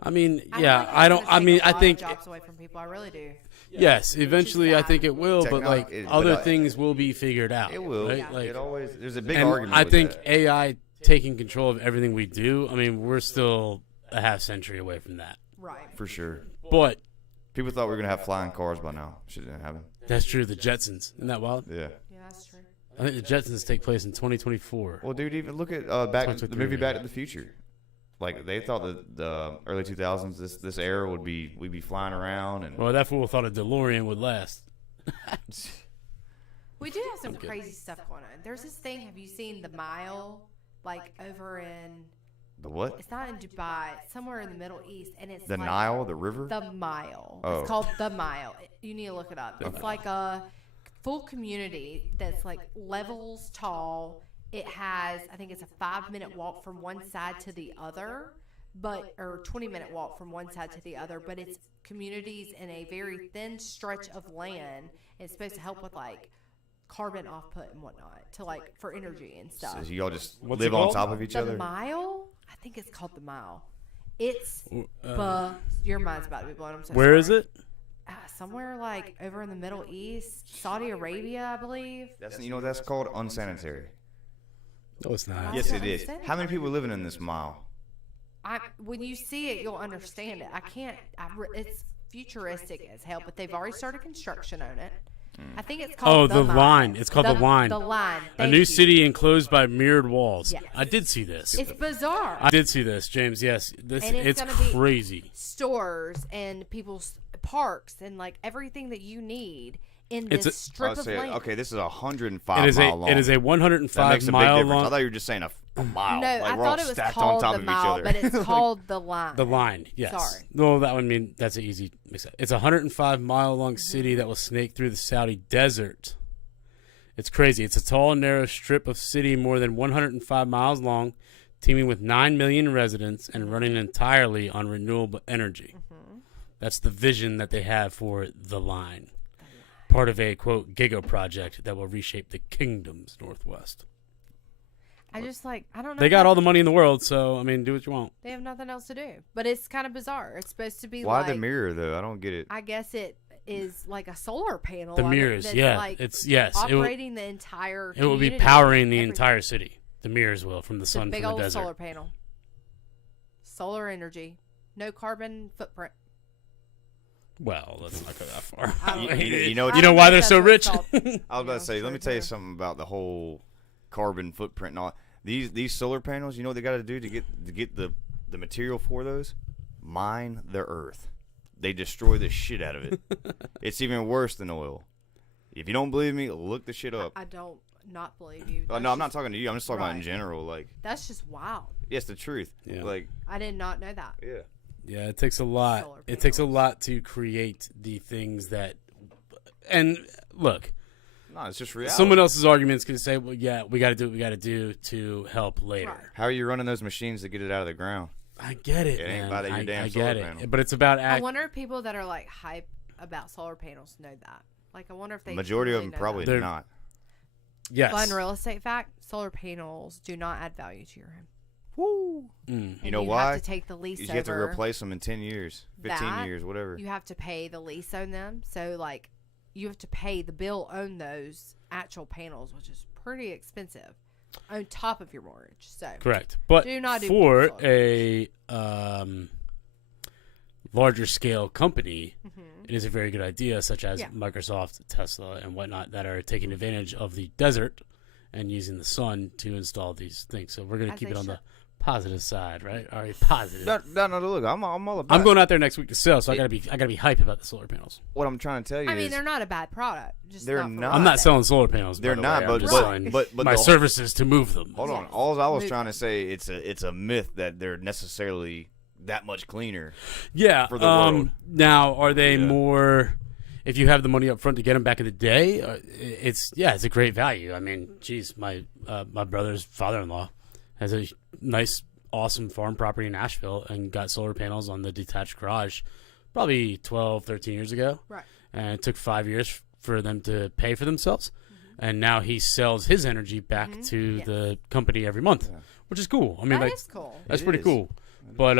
I mean, I yeah, feel like I it's don't. gonna I take mean, a I lot of think jobs away from people. I really do. yes, eventually, I think it will. But Technology- like it- but other I- things will be figured out. It will. Right? Like, It always. There's a big and argument. I with think that. AI taking control of everything we do. I mean, we're still a half century away from that. Right. for sure. But People thought we were gonna have flying cars by now. Shit didn't happen. That's true. The Jetsons. Isn't that wild? Yeah. Yeah, that's true. I think the Jetsons take place in 2024. Well, dude, even look at the movie Back to the Future. Like they thought that the early 2000s, this era we'd be flying around and. Well, that fool thought a DeLorean would last. We do have some crazy stuff going on. There's this thing. Have you seen the Mile? Like over in. The what? It's not in Dubai. It's somewhere in the Middle East, and it's The like Nile, the river. The Mile. Oh. It's called the Mile. You need to look it up. It's like a full community that's like levels tall. It has, I think it's a 5-minute walk from one side to the other, or 20-minute walk from one side to the other. But it's communities in a very thin stretch of land. It's supposed to help with like carbon output and whatnot for energy and stuff. So you all just What's live it on called? top of each The other. Mile? I think it's called the Mile. It's your mind's about to be blown. I'm so Where sorry. is it? Somewhere like over in the Middle East, Saudi Arabia, I believe. That's called unsanitary. No, it's not. Yes, what it I'm is. saying. How many people are living in this mile? When you see it, you'll understand it. I can't. It's futuristic as hell, but they've already started construction on it. I think it's called the Mile. line. It's called the line. The line. A Thank new you. city enclosed by mirrored walls. Yes. I did see this. It's bizarre. I did see this, James. Yes, And it's gonna be- crazy. Stores and people's parks and like everything that you need in It's this a- strip of land. Okay, this is 105 It is mile long. It is a That 105 makes a big mile difference. long. I thought you were just saying a mile. No, like I we're thought all it was stacked on called top the of Mile, each other. but it's called the Line. The line, yes. Sorry. No, that one that's an easy mix up. It's a 105 mile long city that will snake through the Saudi desert. It's crazy. It's a tall, narrow strip of city more than 105 miles long, teeming with 9 million residents and running entirely on renewable energy. That's the vision that they have for the line. Part of a, quote, giga project that will reshape the kingdom's northwest. I just I don't know. They got all the money in the world, so, I mean, do what you want. They have nothing else to do. But it's kind of bizarre. It's supposed to be Why like. the mirror though? I don't get it. I guess it is like a solar panel. The on it mirrors, that's yeah. Like It's, yes. operating the entire. It will be community, powering the everything. entire city. The mirrors will, from the It's a sun, big from old the desert. solar panel. Solar energy, no carbon footprint. Well, let's not go that far. I don't know. You know- I You don't know why if they're that's so what rich? it's called. I was about Yeah, to say, let sure me tell you do. something about the whole carbon footprint and all. These solar panels, you know what they got to do to get the material for those? Mine the earth. They destroy the shit out of it. It's even worse than oil. If you don't believe me, look the shit up. I don't not believe you. Oh, That's no, I'm not just- talking to you. I'm just talking about in Right. general. Like, That's just wild. yes, the truth. Yeah. Like, I did not know that. yeah. Yeah, it takes a lot. Solar It takes a panels. lot to create the things that. And look, No, it's just reality. someone else's arguments can say, "Well, yeah, we got to do what we got to do to help later." Right. How are you running those machines to get it out of the ground? I get it, It ain't man. about your damn I solar get it, panel. but it's about I wonder if people that are like hype about solar panels know that. Like, I wonder if they. Majority of really them know probably They're- not. yes. Fun real estate fact: solar panels do not add value to your home. Woo. Mm. And know you why? have to take the lease You have to over. replace them in 10 years, 15 That, years, whatever. You have to pay the lease on them. So, like, you have to pay the bill on those actual panels, which is pretty expensive, on top of your mortgage. So, Correct, but Do not do for solar. a larger scale company, Mhm. it is a very good idea, such as Yeah. Microsoft, Tesla, and whatnot, that are taking advantage of the desert and using the sun to install these things. So we're going to As keep they it on should. the positive side, right? All right, positive. No, look, I'm all about I'm going out there next week to sell, so I gotta be hype about the solar panels. What I'm trying to tell you I mean, is they're not a bad product. Just They're not for not. what I'm not they- selling solar panels. They're by the not, way. but- I'm just but- selling but my the- services to move them. hold on. Yes. All I was Move trying to say, it's a myth that they're necessarily that much cleaner. Yeah. for the world. Now, are they Yeah. more? If you have the money up front to get them back in the day, it's a great value. I mean, geez, my brother's father-in-law has a nice, awesome farm property in Nashville and got solar panels on the detached garage, probably 12, 13 years ago. Right. And it took 5 years for them to pay for themselves. And now he sells his energy back to Yes. the company every month, which is cool. I mean, That like, is cool. that's It pretty is. cool. But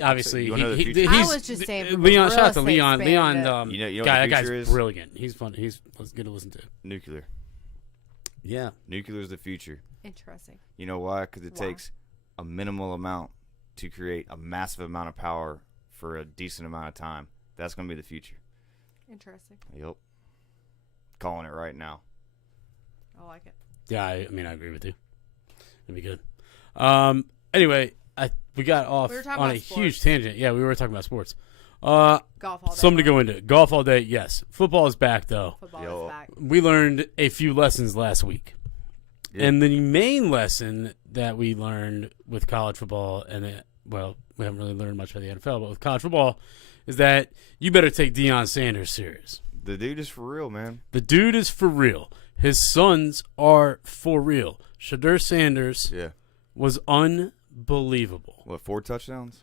obviously, You wanna know the he's future? I was just saying from a Leon. real Shout out to estate Leon. span Leon, that- You know what guy, the that guy's future is? brilliant. He's fun. He's good to listen to. Nuclear. Yeah. Nuclear is the future. Interesting. You know why? Because it Why? takes a minimal amount to create a massive amount of power for a decent amount of time. That's going to be the future. Interesting. Yep. calling it right now. I like it. Yeah, I mean, I agree with you. It'd be good. Anyway, we got off We were talking on about a sports. huge tangent. Yeah, we were talking about sports. Golf all day. Something to long. go into. Golf all day, yes. Football is back, though. Football Yo. is back. We learned a few lessons last week. Yeah. And the main lesson that we learned with college football, we haven't really learned much about the NFL, but with college football, is that you better take Deion Sanders serious. The dude is for real, man. The dude is for real. His sons are for real. Shedeur Sanders Yeah. was unbelievable. What, 4 touchdowns?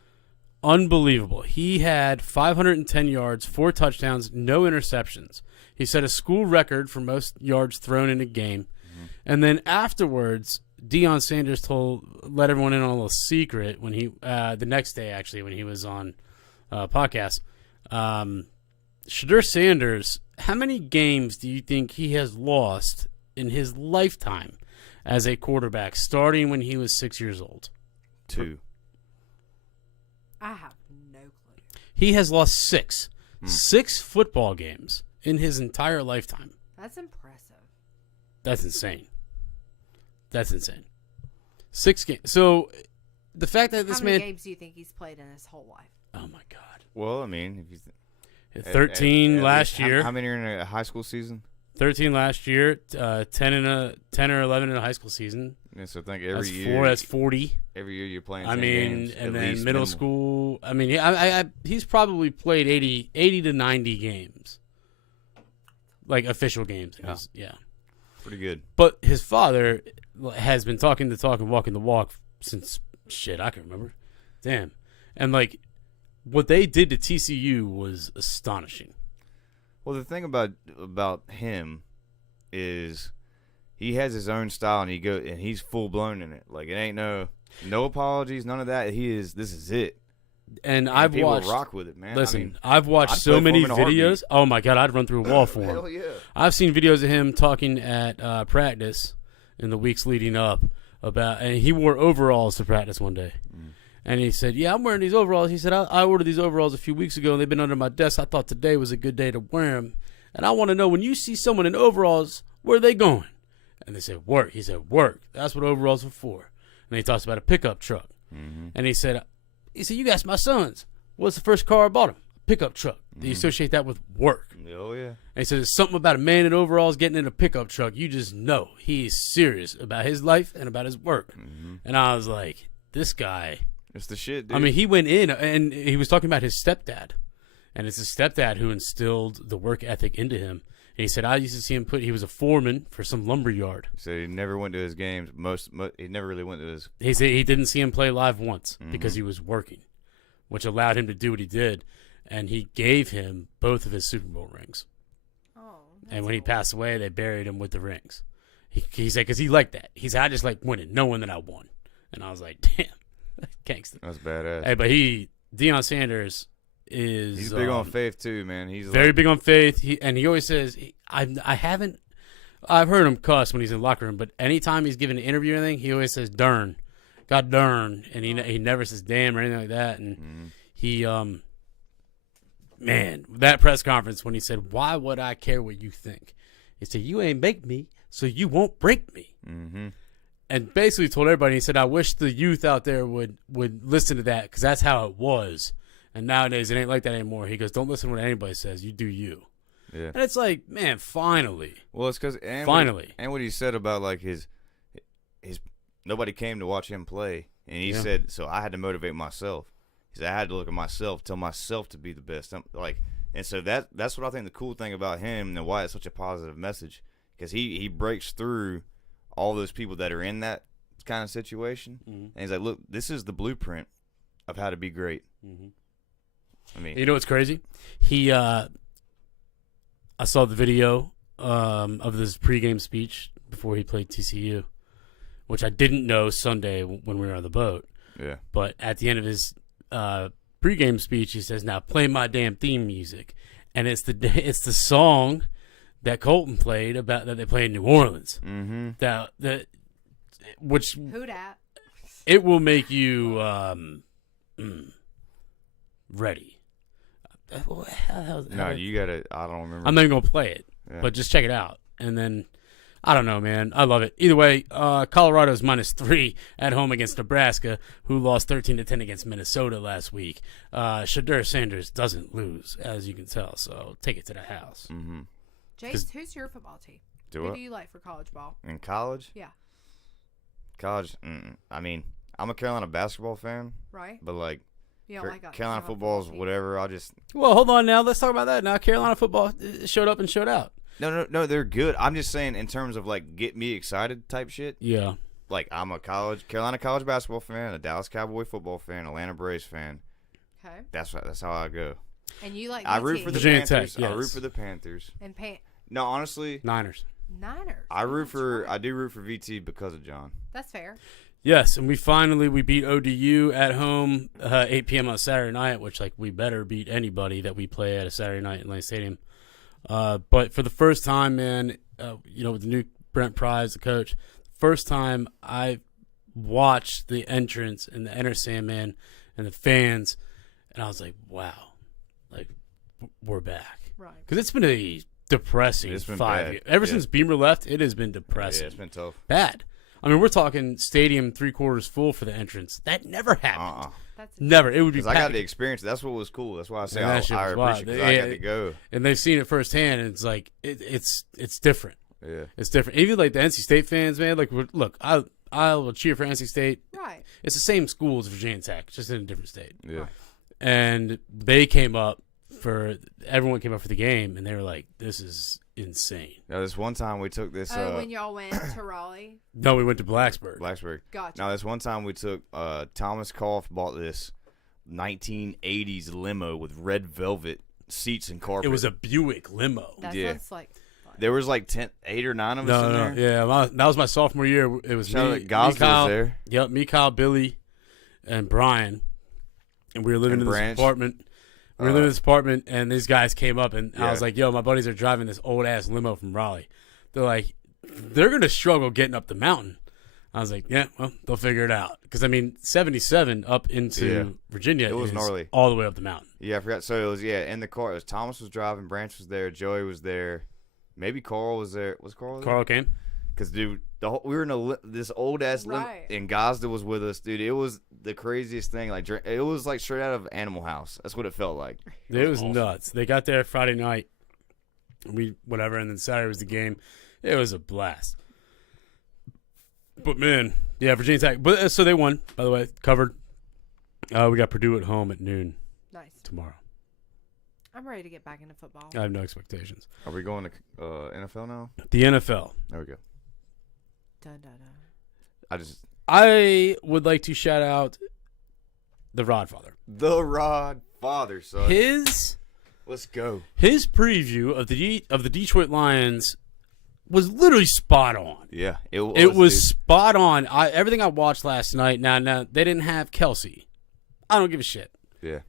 Unbelievable. He had 510 yards, 4 touchdowns, no interceptions. He set a school record for most yards thrown in a game. And then afterwards, Deion Sanders let everyone in on a little secret when he the next day actually when he was on podcast. Shedeur Sanders, how many games do you think he has lost in his lifetime as a quarterback, starting when he was 6 years old? 2. I have no clue. He has lost 6. 6 football games in his entire lifetime. That's impressive. That's insane. 6 games. So the fact that this How many man, games do you think he's played in his whole life? oh my God, Well, I mean, if you 13 at last least, year. How many are in a high school season? 13 last year. 10 or 11 in a high school season. Yeah, so I think every That's year. 4. That's 40. Every year you're playing. I 10 mean, games, and at then least middle minimal. school. I mean, he's probably played 80 to 90 games, like official games. Yeah. Yeah. Pretty good. But his father has been talking the talk and walking the walk since I can remember. Damn. And like what they did to TCU was astonishing. Well, the thing about him is he has his own style, and he's full blown in it. Like, it ain't no apologies, none of that. This is it. And And I've people watched. rock with it, man. Listen, I mean, I've watched I'd so play for many him in a heartbeat. videos. Oh my God, I'd run through a wall for him. hell yeah. I've seen videos of him talking at practice in the weeks leading up and he wore overalls to practice one day. And he said, yeah, I'm wearing these overalls. He said, I ordered these overalls a few weeks ago, and they've been under my desk. I thought today was a good day to wear them. And I want to know, when you see someone in overalls, where are they going? And they said, work. He said, work. That's what overalls are for. And he talks about a pickup truck. And he said, you guys my sons. What's the first car I bought him? A pickup truck. You associate that with work. Oh, yeah. And he said, there's something about a man in overalls getting in a pickup truck. You just know he's serious about his life and about his work. And I was like, this guy. It's the shit, dude. I mean, he went in and he was talking about his stepdad. And it's his stepdad who instilled the work ethic into him. And he said, I used to see him he was a foreman for some lumber yard. He said he never went to his games. He never really went to his. He said he didn't see him play live once because he was working, which allowed him to do what he did. And he gave him both of his Super Bowl rings. Oh. And when he passed away, they buried him with the rings. He said, because he liked that. He said, I just like winning, knowing that I won. And I was like, damn, gangster. That's badass. Hey, but Deion Sanders is. He's big on faith too, man. He's very like, big on faith. And he always says, I've heard him cuss when he's in the locker room, but anytime he's giving an interview or anything, he always says, darn. God darn. And he never says damn or anything like that. And he, man, that press conference when he said, why would I care what you think? He said, you ain't make me, so you won't break me. And basically told everybody, he said, I wish the youth out there would listen to that, because that's how it was. And nowadays, it ain't like that anymore. He goes, don't listen to what anybody says. You do you. Yeah. And it's like, man, finally. Well, it's because Finally. and what he said about like his nobody came to watch him play, and he said, so I had to motivate myself. He said I had to look at myself, tell myself to be the best. And so that's what I think the cool thing about him and why it's such a positive message, because he breaks through all those people that are in that kind of situation, and he's like, look, this is the blueprint of how to be great. I mean, You know what's crazy? I saw the video of this pregame speech before he played TCU, which I didn't know Sunday when we were on the boat. yeah. But at the end of his pregame speech, he says, "Now play my damn theme music," and it's the song that Colton played that they play in New Orleans. Which Who dat? it will make you ready. No, you gotta. I don't remember. I'm not even gonna play it. Yeah. but just check it out. And then, I don't know, man. I love it. Either way, Colorado's -3 at home against Nebraska, who lost 13-10 against Minnesota last week. Shedeur Sanders doesn't lose, as you can tell, so take it to the house. Mm-hmm. Jace, who's your football team? Who do you like for college ball? In college? Yeah. College? I mean, I'm a Carolina basketball fan. Right. But, like, You don't like Carolina football's whatever. I'll just... Well, hold on now. Let's talk about that. Now, Carolina football showed up and showed out. No, they're good. I'm just saying in terms of, like, get me excited type shit. Yeah. Like, I'm a Carolina college basketball fan, a Dallas Cowboy football fan, Atlanta Braves fan. Okay. That's how I go. And you like I root for the Virginia Panthers. Tech, yes. I root for the Panthers. And No, honestly, Niners. Niners. I do Right. root for VT because of John. That's fair. Yes, and we beat ODU at home 8 p.m. on Saturday night, which, like, we better beat anybody that we play at a Saturday night in Lane Stadium. But for the first time, man, with the new Brent Pryce, the coach, first time I watched the entrance and the Enter Sandman and the fans, and I was like, wow, like, we're back. Right. Because it's been a depressing 5 bad. years. Ever Yeah. since Beamer left, it has been depressing. Yeah, it's been tough. Bad. I mean, we're talking stadium 3/4 full for the entrance. That never happened. That's Never. It would be Because I got packed. the experience. That's what was cool. That's why I say And I that shit was wild. appreciate it because I got to go. And they've seen it firsthand, and it's like it's different. Yeah. It's different. Even like the NC State fans, man. Like, look, I'll cheer for NC State. right. It's the same school as Virginia Tech, just in a different state. Yeah. Right. And everyone came up for the game, and they were like, "This is insane." Now, this one time we took this When y'all went to Raleigh. No, we went to Blacksburg. Blacksburg. Gotcha. Now, this one time we took Thomas Koff bought this 1980s limo with red velvet seats and carpet. It was a Buick limo. That Yeah. sounds like fun. There was like 8 or 9 of us in there. Yeah, that was my sophomore year. It was Shout out me, to Gosler Kyle, was there. Yep, me, Kyle, Billy, and Brian, and we were living And in Branch. this apartment. We were living in this apartment, and these guys came up, and I Yeah. was like, "Yo, my buddies are driving this old ass limo from Raleigh." They're like, "They're gonna struggle getting up the mountain." I was like, "Yeah, well, they'll figure it out." Because I mean, 77 up into Yeah. Virginia It was is gnarly. all the way up the mountain. Yeah, I forgot. So it was in the car. It was Thomas was driving, Branch was there, Joey was there, maybe Carl was there. Was Carl there? Carl came. Because, dude, we were in this old ass limo, Right. and Gazda was with us, dude. It was the craziest thing. Like, it was like straight out of Animal House. That's what it felt like. It was awesome. nuts. They got there Friday night. And then Saturday was the game. It was a blast. But man, yeah, Virginia Tech. But so they won, by the way, covered. We got Purdue at home at noon Nice. tomorrow. I'm ready to get back into football. I have no expectations. Are we going to NFL now? The NFL. There we go. Dun, dun, dun. I would like to shout out the Rodfather. The Rod Father, son. Let's go. His preview of the Detroit Lions was literally spot on. Yeah, it was. It was dude. spot on. Everything I watched last night. Now they didn't have Kelsey. I don't give a shit. Yeah.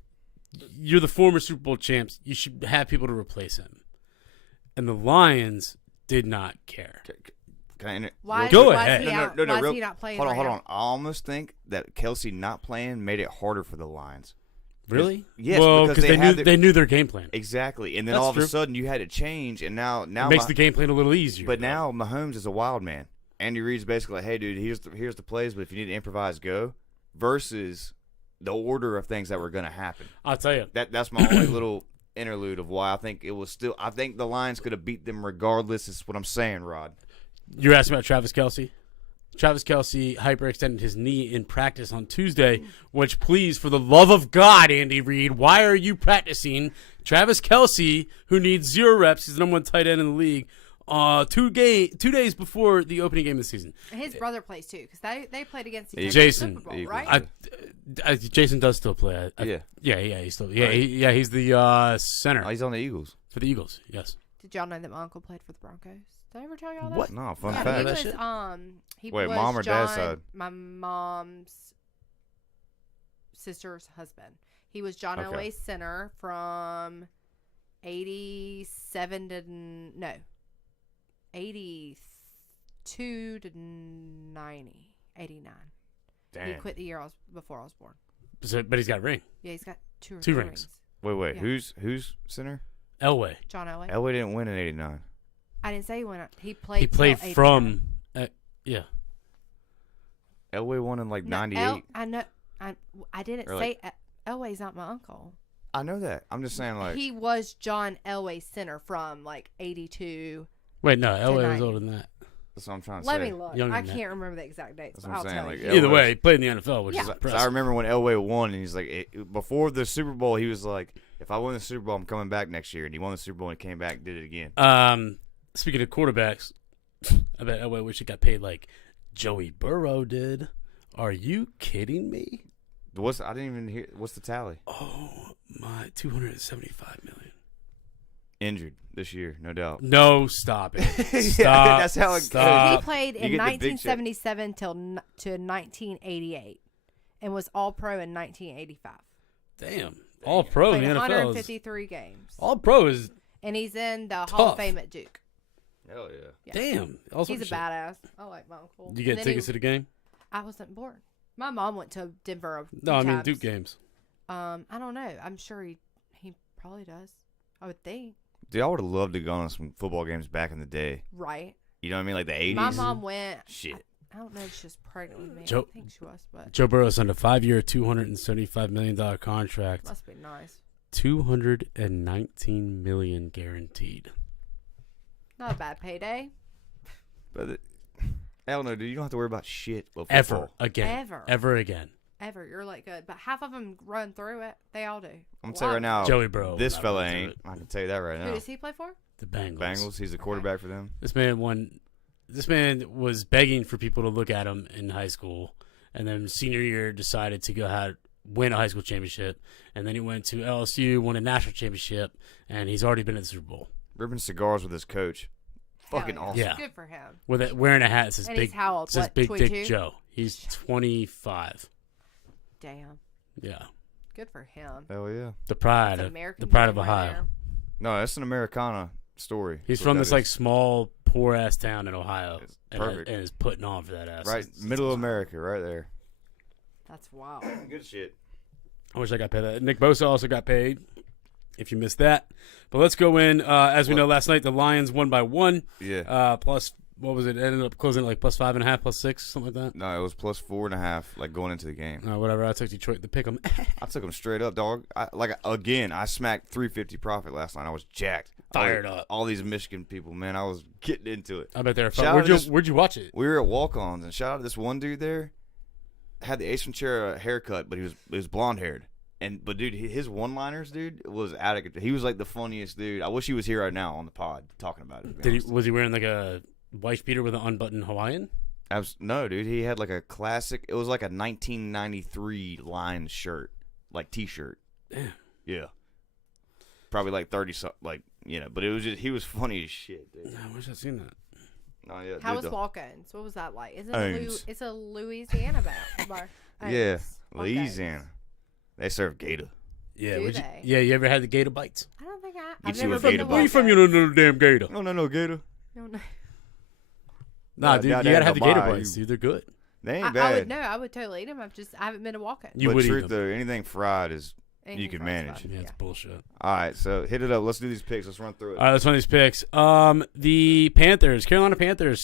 You're the former Super Bowl champs. You should have people to replace him. And the Lions did not care. Can I Why, Go why ahead. Is he No, out, no, why real- is he not playing Hold on, right hold now? on. I almost think that Kelsey not playing made it harder for the Lions. Really? Yes, Well, because because they knew their game plan. Exactly, and then That's all of true. a sudden you had to change, and now It makes the game plan a little easier. But now Mahomes is a wild man. Andy Reid's basically like, hey, dude, here's the plays, but if you need to improvise, go. Versus the order of things that were going to happen. I'll tell you. That's my only little interlude of why I think it was still. I think the Lions could have beat them regardless. Is what I'm saying, Rod. You're asking about Travis Kelsey? Travis Kelsey hyperextended his knee in practice on Tuesday, which, please, for the love of God, Andy Reid, why are you practicing Travis Kelsey, who needs 0 reps? He's the #1 tight end in the league. 2 days before the opening game of the season. And his brother plays too, because they played against each other Jason. in the Super Bowl, Eagles. right? Jason does still play. He's still. Yeah, he's the center Oh, he's on the Eagles. for the Eagles. Yes. Did y'all know that my uncle played for the Broncos? Did I ever tell y'all that? What? No, fun Yeah, fact. he that was, shit? he Wait, was mom or dad's side? my mom's sister's husband. He was John Okay. Elway's center from 87 to 82 to 90, 89. He Damn. quit the year before I was born. But he's got a ring. Yeah, he's got two or Two three rings. rings. Wait. Yeah. Who's center? Elway. John Elway. Elway didn't win in '89. I didn't say he went. He played. He played till from. 89. Yeah. Elway won in like No, 98. I know. I didn't Or say Elway's not my uncle. I know that. I'm just saying like. He was John Elway center from like 82. Wait, no, Elway was 90. older than that. That's what I'm trying to Let say. me look. Younger I than that. can't remember the exact dates. That's But what I'll I'm tell saying, you. like, Either Elway- way, he played in the NFL, which Yeah. is 'Cause impressive. I remember when Elway won, and he's like, before the Super Bowl, he was like, if I win the Super Bowl, I'm coming back next year. And he won the Super Bowl and came back and did it again. Speaking of quarterbacks, I bet Elway wish he got paid like Joey Burrow did. Are you kidding me? I didn't even hear. What's the tally? Oh my, $275 million. Injured this year, no doubt. No, stop it. Yeah, Stop. that's how it goes. stop. He played You in get the big check. 1977 to 1988, and was All Pro in 1985. Damn. All pro in Played the NFL. 153 games, All pro is and he's in the Hall Tough. of Fame at Duke. Hell yeah. Yeah. damn. Also, He's a badass. I like my uncle. You get And then tickets to the game? I wasn't born. My mom went to Denver. No, I mean times. Duke games. I don't know. I'm sure he probably does. I would think. Dude, I would have loved to go on some football games back in the day. Right. You know what I mean? Like the 80s. My mom went. Shit. I don't know if she was pregnant with me. Joe- I think she was, but Joe Burrow signed a 5-year, $275 million contract. must be nice. $219 million guaranteed. Not a bad payday. But hell no, dude. You don't have to worry about shit with Ever football. again. Ever. Ever again. Ever. You're like good, but half of them run through it. They all do. I'm going to tell you right now. Joey Burrow. This will not fella run through ain't. it. I can tell you that right Who now. does he play for? The Bengals. Bengals. He's the quarterback for them. This man was begging for people to look at him in high school, and then senior year decided to go ahead win a high school championship, and then he went to LSU, won a national championship, and he's already been in the Super Bowl. Ripping cigars with his coach. Fucking Hell awesome. Yeah. Good for him. With it, wearing a hat that says And big, he's how old? says What, Big 22? Dick Joe. He's 25. Damn. Yeah, Good for him. Hell yeah. the pride That's of American the pride of dream right Ohio. there. No, that's an Americana story. He's That's from what this that like is. small poor ass town in Ohio, It's and perfect. is putting on for that ass. Right, middle of America, right there. That's wild. Good shit. I wish I got paid that. Nick Bosa also got paid. If you missed that, but let's go in. As we know, last night the Lions won by 1. Yeah. Plus, what was it? Ended up closing at like plus 5.5, plus 6, something like that. No, it was plus 4.5, like going into the game. Whatever. I took Detroit to pick them. I took them straight up, dog. I smacked 350 profit last night. I was jacked. Fired up. All these Michigan people, man. I was getting into it. I bet they're Shout fun. out Where'd to you, this- where'd you watch it? We were at walk-ons, and shout out to this one dude there. Had the Ace Ventura haircut, but he was blonde haired. But dude, his one-liners, dude, was out of control. He was like the funniest dude. I wish he was here right now on the pod talking about it. to be honest. Was he wearing like a wife beater with an unbuttoned Hawaiian? No, dude. He had like a classic. It was like a 1993 line shirt, like T-shirt. Damn. Yeah. Probably like 30 something, like, you know. But it was just, he was funny as shit, dude. I wish I'd seen that. No, yeah. How dude, was walk-ins? What was that like? Ames. It's a Louisiana bar. Yeah, Ames. Walk-ins. Louisiana. They serve gator. Yeah. Do You, they? yeah. You ever had the gator bites? I don't think Get I've you never a been gator to bite. Where you from? You walk-ins. don't know the damn gator. No, gator. I don't know. Nah, dude. down You there gotta in have the the gator bayou. bites, dude. They're good. They ain't I bad. would know. I would totally eat them. I haven't been to walk-in. You but would eat truth them. though, anything fried is Anything you can fries manage. fine. Yeah, it's bullshit. All right, so hit it up. Let's do these picks. Let's run through it. All right, let's run these picks. The Panthers, Carolina Panthers,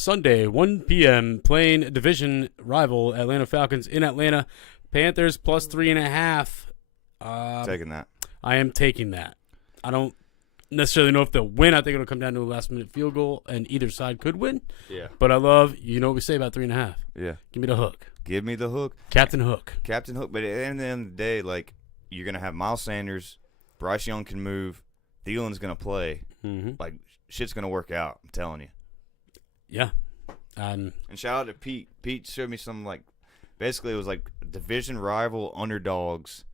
Sunday, 1 p.m., playing division rival Atlanta Falcons in Atlanta. Panthers plus 3.5. Taking that. I am taking that. I don't necessarily know if they'll win. I think it'll come down to a last-minute field goal, and either side could win. Yeah. But I love, you know what we say about 3.5. Yeah. Give me the hook. Give me the hook. Captain Hook. Captain Hook. But at the end of the day, like, you're going to have Miles Sanders. Bryce Young can move. Thielen's going to play. Mm-hmm. Like, shit's going to work out. I'm telling you. Yeah. And shout out to Pete. Pete showed me some, like, basically it was like division rival underdogs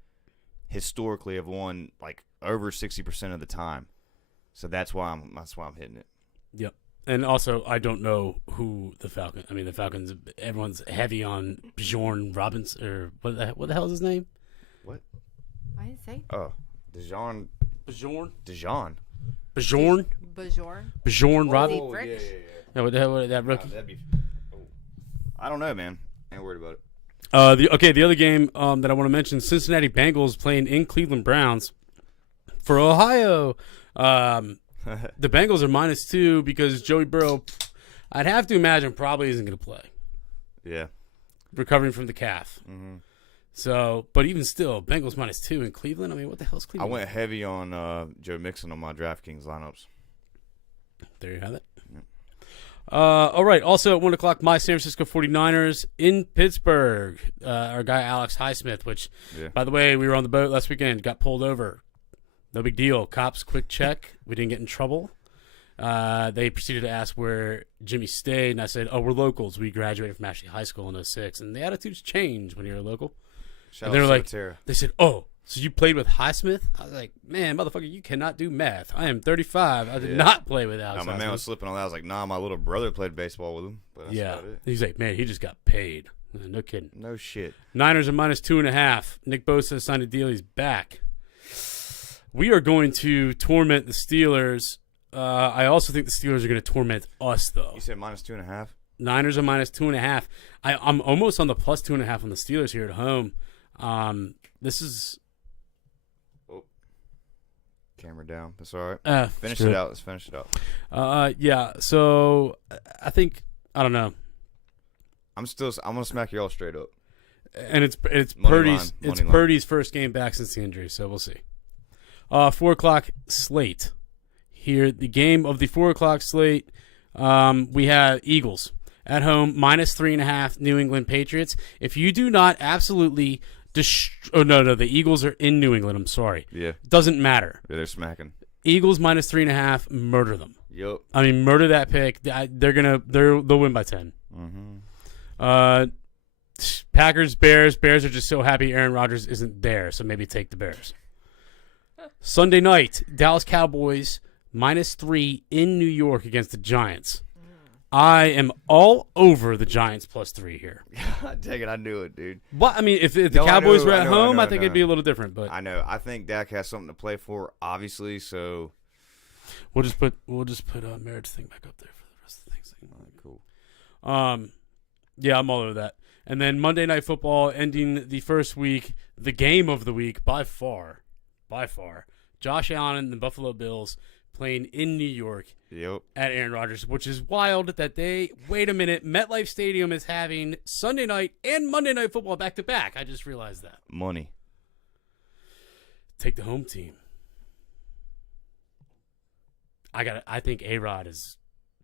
historically have won, like, over 60% of the time. So that's why I'm hitting it. Yep. And also, I don't know who the Falcons. I mean, the Falcons. Everyone's heavy on Bjorn Robinson, or what the hell is his name? What? I didn't say Oh, Dejan. Bjorn. Dejan. Bjorn. Bajorn. Bjorn Oh, Robinson. yeah, French? Yeah, what the hell? That rookie. that'd be. Oh. I don't know, man. Ain't worried about it. The other game that I want to mention: Cincinnati Bengals playing in Cleveland Browns for Ohio. The Bengals are -2 because Joey Burrow, I'd have to imagine, probably isn't going to play. Yeah. Recovering from the calf. Mm-hmm. So, but even still, Bengals -2 in Cleveland. I mean, what the hell's I Cleveland? went heavy on Joe Mixon on my DraftKings lineups. There you have it. Yep. All right. Also at 1 o'clock, my San Francisco 49ers in Pittsburgh. Our guy Alex Highsmith, which, by the way, we were on the boat last weekend, got pulled over. No big deal. Cops, quick check. We didn't get in trouble. They proceeded to ask where Jimmy stayed, and I said, "Oh, we're locals. We graduated from Ashley High School in '06." And the attitudes change when you're a local. Shout And they were out like, Tara. they said, "Oh, so you played with Highsmith?" I was like, "Man, motherfucker, you cannot do math. I am 35. I did not play with Alex." No, my man was slipping on that. I was like, nah, my little brother played baseball with him. But that's about it. He's like, "Man, he just got paid." No kidding. No shit. Niners are -2.5. Nick Bosa signed a deal. He's back. We are going to torment the Steelers. I also think the Steelers are going to torment us, though. You said -2.5? Niners are -2.5. I'm almost on the +2.5 on the Steelers here at home. This is Camera down. That's all right. Finish it out. Let's finish it out. Yeah. So I think I don't know. I'm gonna smack you all straight up. And it's Money Purdy's first game back since the injury, so we'll see. 4 o'clock slate. Here, the game of the 4 o'clock slate. We have Eagles at home -3.5. New England Patriots. If you do not absolutely the Eagles are in New England. I'm sorry. Yeah. Doesn't matter. Yeah, they're smacking. Eagles -3.5. Murder them. Yep. I mean, murder that pick. They'll win by 10. Mm-hmm. Packers, Bears. Bears are just so happy Aaron Rodgers isn't there, so maybe take the Bears. Sunday night, Dallas Cowboys -3 in New York against the Giants. I am all over the Giants +3 here. Dang it, I knew it, dude. But I mean, if the Cowboys were at home, I think it'd be a little different. But I know. I think Dak has something to play for, obviously. So we'll just put Merritt's thing back up there for the rest of the things. All right, cool. Yeah, I'm all over that. And then Monday Night Football ending the first week, the game of the week by far, Josh Allen and the Buffalo Bills playing in New York. Yep. At Aaron Rodgers, which is wild that wait a minute, MetLife Stadium is having Sunday night and Monday Night Football back to back. I just realized that. Money. Take the home team. I think A-Rod is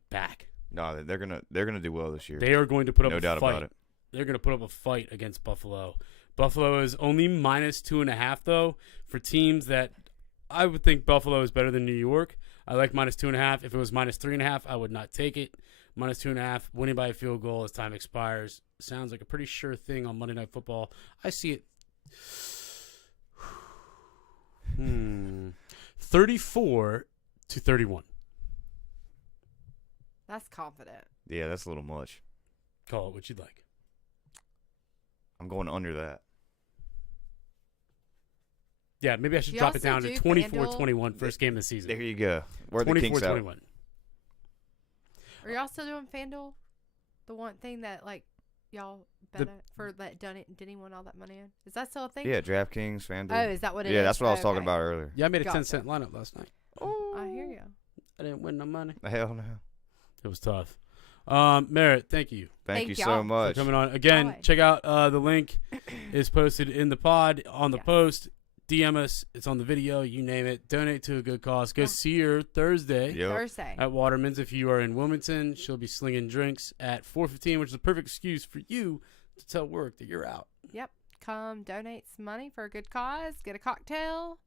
back. No, they're gonna do well this year. They are going to put up no a doubt fight. about it. They're going to put up a fight against Buffalo. Buffalo is only -2.5 though for teams that I would think Buffalo is better than New York. I like -2.5. If it was -3.5, I would not take it. -2.5, winning by a field goal as time expires. Sounds like a pretty sure thing on Monday Night Football. I see it. 34-31. That's confident. Yeah, that's a little much. Call it what you'd like. I'm going under that. Yeah, maybe I should drop it down to 24-21 first game of the season. There you go. Where the kinks out. 24-21. Are y'all still doing FanDuel? The one thing that y'all bet for that didn't win all that money in? Is that still a thing? Yeah, DraftKings, FanDuel. Oh, is that what it is? Yeah, that's what I was talking about earlier. Yeah, I made a 10-cent lineup last night. Oh, I hear you. I didn't win no money. Hell no. It was tough. Merritt, thank you. Thank you y'all so much for coming on. Again, check out the link is posted in the pod on the post. DM us. It's on the video. You name it. Donate to a good cause. Go see her Thursday at Waterman's. If you are in Wilmington, she'll be slinging drinks at 4:15, which is a perfect excuse for you to tell work that you're out. Yep. Come donate some money for a good cause. Get a cocktail.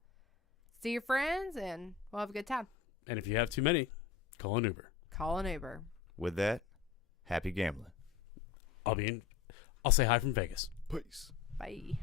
See your friends, and we'll have a good time. And if you have too many, call an Uber. Call an Uber. With that, happy gambling. I'll say hi from Vegas. Peace. Bye.